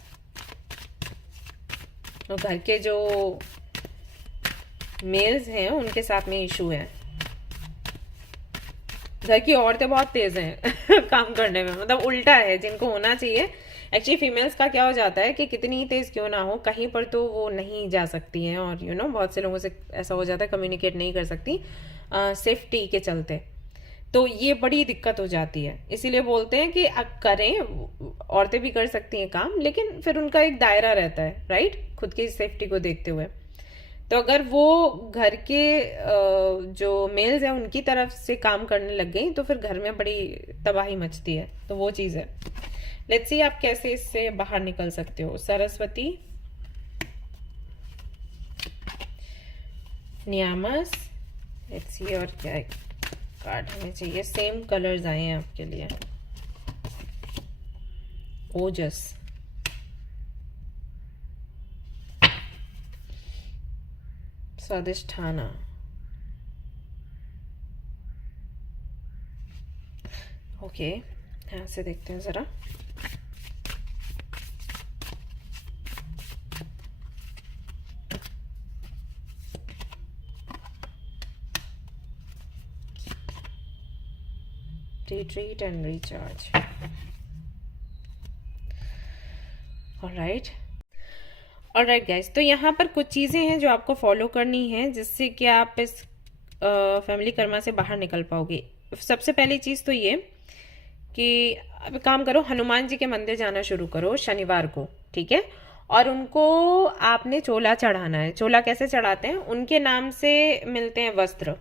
और घर के जो मेल्स हैं उनके साथ में इशू है। घर की औरतें बहुत तेज हैं काम करने में, मतलब उल्टा है जिनको होना चाहिए। एक्चुअली फीमेल्स का क्या हो जाता है कि कितनी ही तेज क्यों ना हो, कहीं पर तो वो नहीं जा सकती हैं, और बहुत से लोगों से ऐसा हो जाता है, कम्युनिकेट नहीं कर सकती सेफ्टी के चलते। तो ये बड़ी दिक्कत हो जाती है। इसीलिए बोलते हैं कि करें, औरतें भी कर सकती हैं काम, लेकिन फिर उनका एक दायरा रहता है, राइट, खुद की सेफ्टी को देखते हुए। तो अगर वो घर के जो मेल्स हैं उनकी तरफ से काम करने लग गई तो फिर घर में बड़ी तबाही मचती है। तो वो चीज़ है। लेट्स सी आप कैसे इससे बाहर निकल सकते हो। सरस्वती, नियामस, लेट्स सी और क्या कार्ड हमें चाहिए। सेम कलर्स आए हैं आपके लिए। ओजस, स्वादिष्ठाना, ओके, यहाँ से देखते हैं जरा। Retreat and recharge. Alright. Alright guys, तो यहाँ पर कुछ चीज़ें हैं जो आपको फॉलो करनी है जिससे कि आप इस फैमिली कर्मा से बाहर निकल पाओगे। सबसे पहली चीज़ तो ये कि अब काम करो, हनुमान जी के मंदिर जाना शुरू करो शनिवार को, ठीक है। और उनको आपने चोला चढ़ाना है। चोला कैसे चढ़ाते हैं? उनके नाम से मिलते हैं वस्त्र,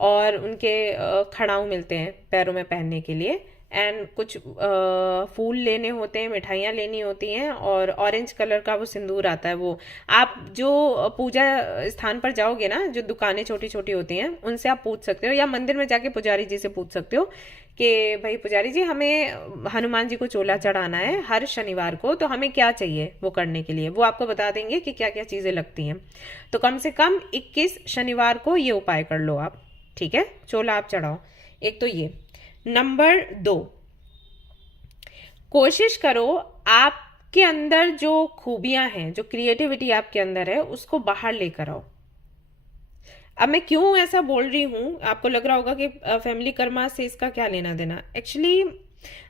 और उनके खड़ाऊ मिलते हैं पैरों में पहनने के लिए, एंड कुछ फूल लेने होते हैं, मिठाइयाँ लेनी होती हैं, और ऑरेंज कलर का वो सिंदूर आता है। वो आप जो पूजा स्थान पर जाओगे ना, जो दुकानें छोटी छोटी होती हैं, उनसे आप पूछ सकते हो, या मंदिर में जाके पुजारी जी से पूछ सकते हो कि भाई पुजारी जी, हमें हनुमान जी को चोला चढ़ाना है हर शनिवार को, तो हमें क्या चाहिए वो करने के लिए। वो आपको बता देंगे कि क्या क्या चीज़ें लगती हैं। तो कम से कम 21 शनिवार को ये उपाय कर लो आप, ठीक है। चोला आप चढ़ाओ। एक तो ये। नंबर 2, कोशिश करो आपके अंदर जो खूबियां हैं, जो क्रिएटिविटी आपके अंदर है, उसको बाहर लेकर आओ। अब मैं क्यों ऐसा बोल रही हूं, आपको लग रहा होगा कि फैमिली कर्मा से इसका क्या लेना देना। एक्चुअली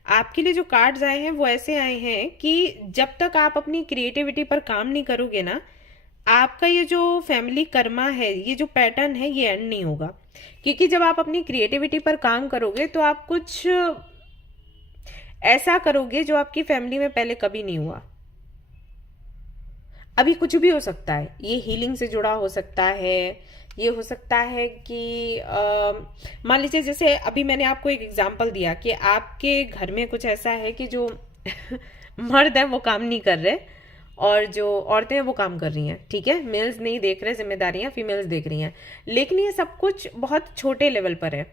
आपके लिए जो कार्ड्स आए हैं वो ऐसे आए हैं कि जब तक आप अपनी क्रिएटिविटी पर काम नहीं करोगे ना, आपका ये जो फैमिली कर्मा है, ये जो पैटर्न है, ये एंड नहीं होगा। क्योंकि जब आप अपनी क्रिएटिविटी पर काम करोगे तो आप कुछ ऐसा करोगे जो आपकी फैमिली में पहले कभी नहीं हुआ। अभी कुछ भी हो सकता है, ये हीलिंग से जुड़ा हो सकता है, ये हो सकता है कि मान लीजिए जैसे अभी मैंने आपको एक एग्जांपल दिया कि आपके घर में कुछ ऐसा है कि जो मर्द है वो काम नहीं कर रहे, और जो औरतें हैं वो काम कर रही हैं, ठीक है। मेल्स नहीं देख रहे जिम्मेदारियां, फीमेल्स देख रही हैं। लेकिन ये सब कुछ बहुत छोटे लेवल पर है,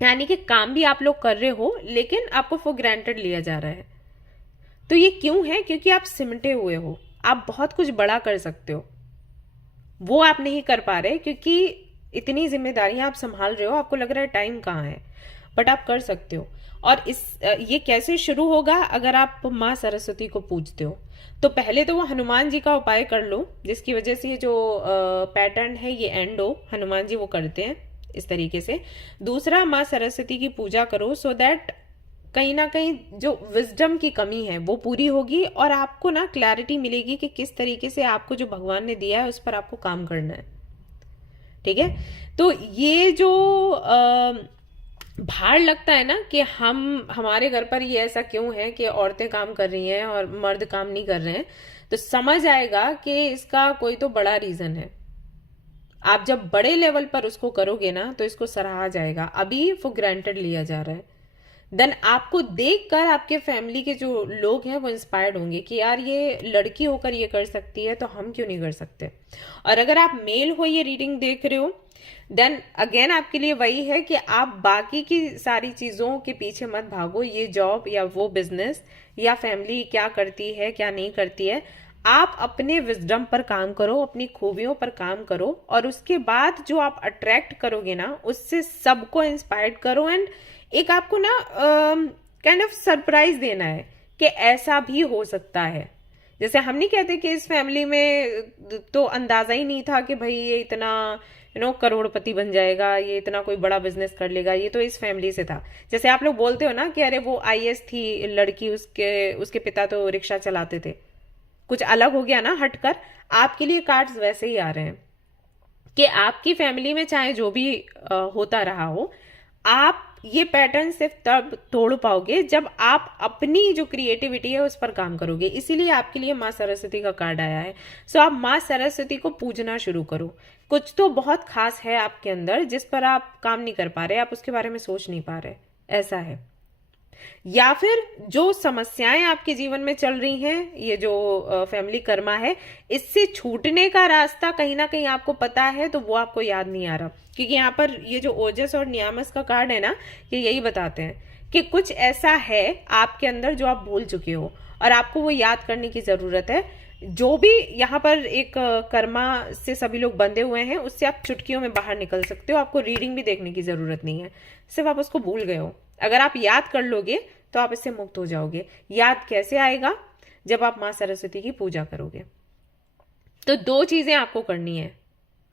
यानी कि काम भी आप लोग कर रहे हो लेकिन आपको फॉर ग्रांटेड लिया जा रहा है। तो ये क्यों है? क्योंकि आप सिमटे हुए हो, आप बहुत कुछ बड़ा कर सकते हो, वो आप नहीं कर पा रहे क्योंकि इतनी जिम्मेदारियां आप संभाल रहे हो, आपको लग रहा है टाइम कहाँ है, बट आप कर सकते हो। और ये कैसे शुरू होगा? अगर आप माँ सरस्वती को पूजते हो तो पहले तो वो हनुमान जी का उपाय कर लो, जिसकी वजह से ये जो पैटर्न है ये एंड हो। हनुमान जी वो करते हैं इस तरीके से। दूसरा, माँ सरस्वती की पूजा करो, सो दैट कहीं ना कहीं जो विजडम की कमी है वो पूरी होगी, और आपको ना क्लैरिटी मिलेगी कि किस तरीके से आपको जो भगवान ने दिया है उस पर आपको काम करना है, ठीक है। तो ये जो भार लगता है ना कि हमारे घर पर ये ऐसा क्यों है कि औरतें काम कर रही हैं और मर्द काम नहीं कर रहे हैं, तो समझ आएगा कि इसका कोई तो बड़ा रीजन है। आप जब बड़े लेवल पर उसको करोगे ना तो इसको सराहा जाएगा। अभी फॉर ग्रांटेड लिया जा रहा है। देन आपको देखकर आपके फैमिली के जो लोग हैं वो इंस्पायर्ड होंगे कि यार ये लड़की होकर ये कर सकती है तो हम क्यों नहीं कर सकते। और अगर आप मेल हो ये रीडिंग देख रहे हो, देन अगेन आपके लिए वही है कि आप बाकी की सारी चीजों के पीछे मत भागो, ये जॉब या वो बिजनेस या फैमिली क्या करती है क्या नहीं करती है। आप अपने विजडम पर काम करो, अपनी खूबियों पर काम करो, और उसके बाद जो आप अट्रैक्ट करोगे ना उससे सबको इंस्पायर्ड करो। एंड एक आपको ना काइंड ऑफ सरप्राइज देना है कि ऐसा भी हो सकता है। जैसे हम नहीं कहते कि इस फैमिली में तो अंदाजा ही नहीं था कि भाई ये इतना करोड़पति बन जाएगा, ये इतना कोई बड़ा बिजनेस कर लेगा, ये तो इस फैमिली से था। जैसे आप लोग बोलते हो ना कि अरे वो आईएएस थी लड़की, उसके पिता तो रिक्शा चलाते थे, कुछ अलग हो गया ना हटकर। आपके लिए कार्ड्स वैसे ही आ रहे हैं कि आपकी फैमिली में चाहे जो भी होता रहा हो, आप ये पैटर्न सिर्फ तब तोड़ पाओगे जब आप अपनी जो क्रिएटिविटी है उस पर काम करोगे। इसीलिए आपके लिए माँ सरस्वती का कार्ड आया है। सो आप माँ सरस्वती को पूजना शुरू करो। कुछ तो बहुत खास है आपके अंदर जिस पर आप काम नहीं कर पा रहे, आप उसके बारे में सोच नहीं पा रहे, ऐसा है। या फिर जो समस्याएं आपके जीवन में चल रही हैं, ये जो फैमिली कर्मा है, इससे छूटने का रास्ता कहीं ना कहीं आपको पता है, तो वो आपको याद नहीं आ रहा। क्योंकि यहाँ पर ये जो ओजस और नियामस का कार्ड है ना, ये यही बताते हैं कि कुछ ऐसा है आपके अंदर जो आप भूल चुके हो और आपको वो याद करने की जरूरत है। जो भी यहाँ पर एक कर्मा से सभी लोग बंधे हुए हैं, उससे आप चुटकियों में बाहर निकल सकते हो। आपको रीडिंग भी देखने की जरूरत नहीं है, सिर्फ आप उसको भूल गए हो। अगर आप याद कर लोगे तो आप इससे मुक्त हो जाओगे। याद कैसे आएगा? जब आप माँ सरस्वती की पूजा करोगे। तो दो चीजें आपको करनी है,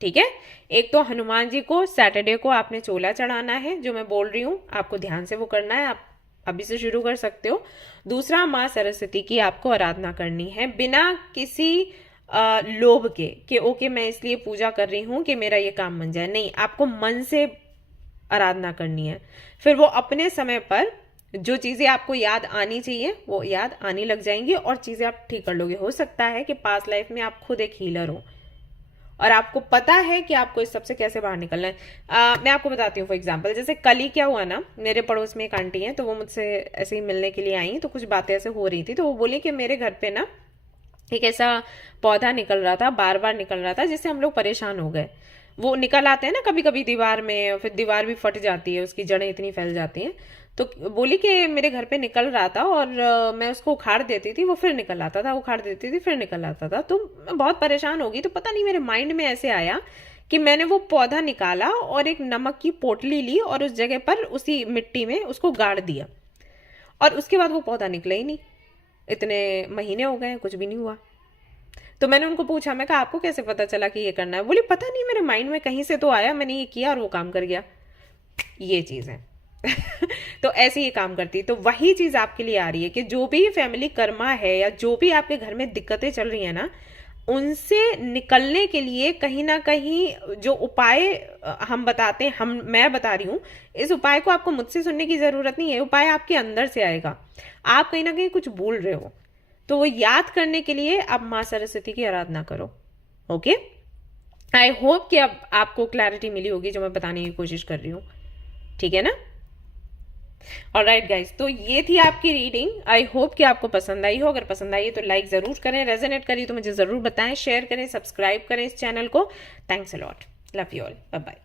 ठीक है। एक तो हनुमान जी को सैटरडे को आपने चोला चढ़ाना है, जो मैं बोल रही हूं आपको ध्यान से वो करना है, आप अभी से शुरू कर सकते हो। दूसरा, माँ सरस्वती की आपको आराधना करनी है बिना किसी लोभ के कि ओके मैं इसलिए पूजा कर रही हूं कि मेरा ये काम बन जाए। नहीं, आपको मन से आराधना करनी है। फिर वो अपने समय पर जो चीजें आपको याद आनी चाहिए वो याद आने लग जाएंगी और चीजें आप ठीक कर लोगे। हो सकता है कि पास्ट लाइफ में आप खुद एक हीलर हो और आपको पता है कि आपको इस सबसे कैसे बाहर निकलना है। मैं आपको बताती हूँ। फॉर एग्जाम्पल, जैसे कल ही क्या हुआ ना, मेरे पड़ोस में एक आंटी है, तो वो मुझसे ऐसे ही मिलने के लिए आई, तो कुछ बातें ऐसे हो रही थी, तो वो बोली कि मेरे घर पे ना एक ऐसा पौधा निकल रहा था, बार बार निकल रहा था, जिससे हम लोग परेशान हो गए। वो निकल आते हैं ना कभी कभी दीवार में, फिर दीवार भी फट जाती है, उसकी जड़ें इतनी फैल जाती हैं। तो बोली कि मेरे घर पे निकल रहा था और मैं उसको उखाड़ देती थी, वो फिर निकल आता था, उखाड़ देती थी फिर निकल आता था। तो मैं बहुत परेशान हो गई। तो पता नहीं मेरे माइंड में ऐसे आया कि मैंने वो पौधा निकाला और एक नमक की पोटली ली और उस जगह पर उसी मिट्टी में उसको गाड़ दिया, और उसके बाद वो पौधा निकला ही नहीं। इतने महीने हो गए, कुछ भी नहीं हुआ। तो मैंने उनको पूछा, मैं कहा आपको कैसे पता चला कि ये करना है? बोली पता नहीं, मेरे माइंड में कहीं से तो आया, मैंने ये किया और वो काम कर गया। ये चीज है। तो ऐसे ही काम करती। तो वही चीज आपके लिए आ रही है कि जो भी फैमिली कर्मा है या जो भी आपके घर में दिक्कतें चल रही है ना, उनसे निकलने के लिए कहीं ना कहीं जो उपाय हम बताते हैं, मैं बता रही हूं, इस उपाय को आपको मुझसे सुनने की जरूरत नहीं है। उपाय आपके अंदर से आएगा। आप कहीं ना कहीं कुछ भूल रहे हो, तो वो याद करने के लिए आप माँ सरस्वती की आराधना करो। ओके, आई होप कि अब आपको क्लैरिटी मिली होगी जो मैं बताने की कोशिश कर रही हूँ, ठीक है ना। ऑलराइट गाइज, तो ये थी आपकी रीडिंग। आई होप कि आपको पसंद आई हो। अगर पसंद आई है तो लाइक जरूर करें, रेजोनेट करी तो मुझे जरूर बताएं, शेयर करें, सब्सक्राइब करें इस चैनल को। Thanks a lot, love you all, bye bye.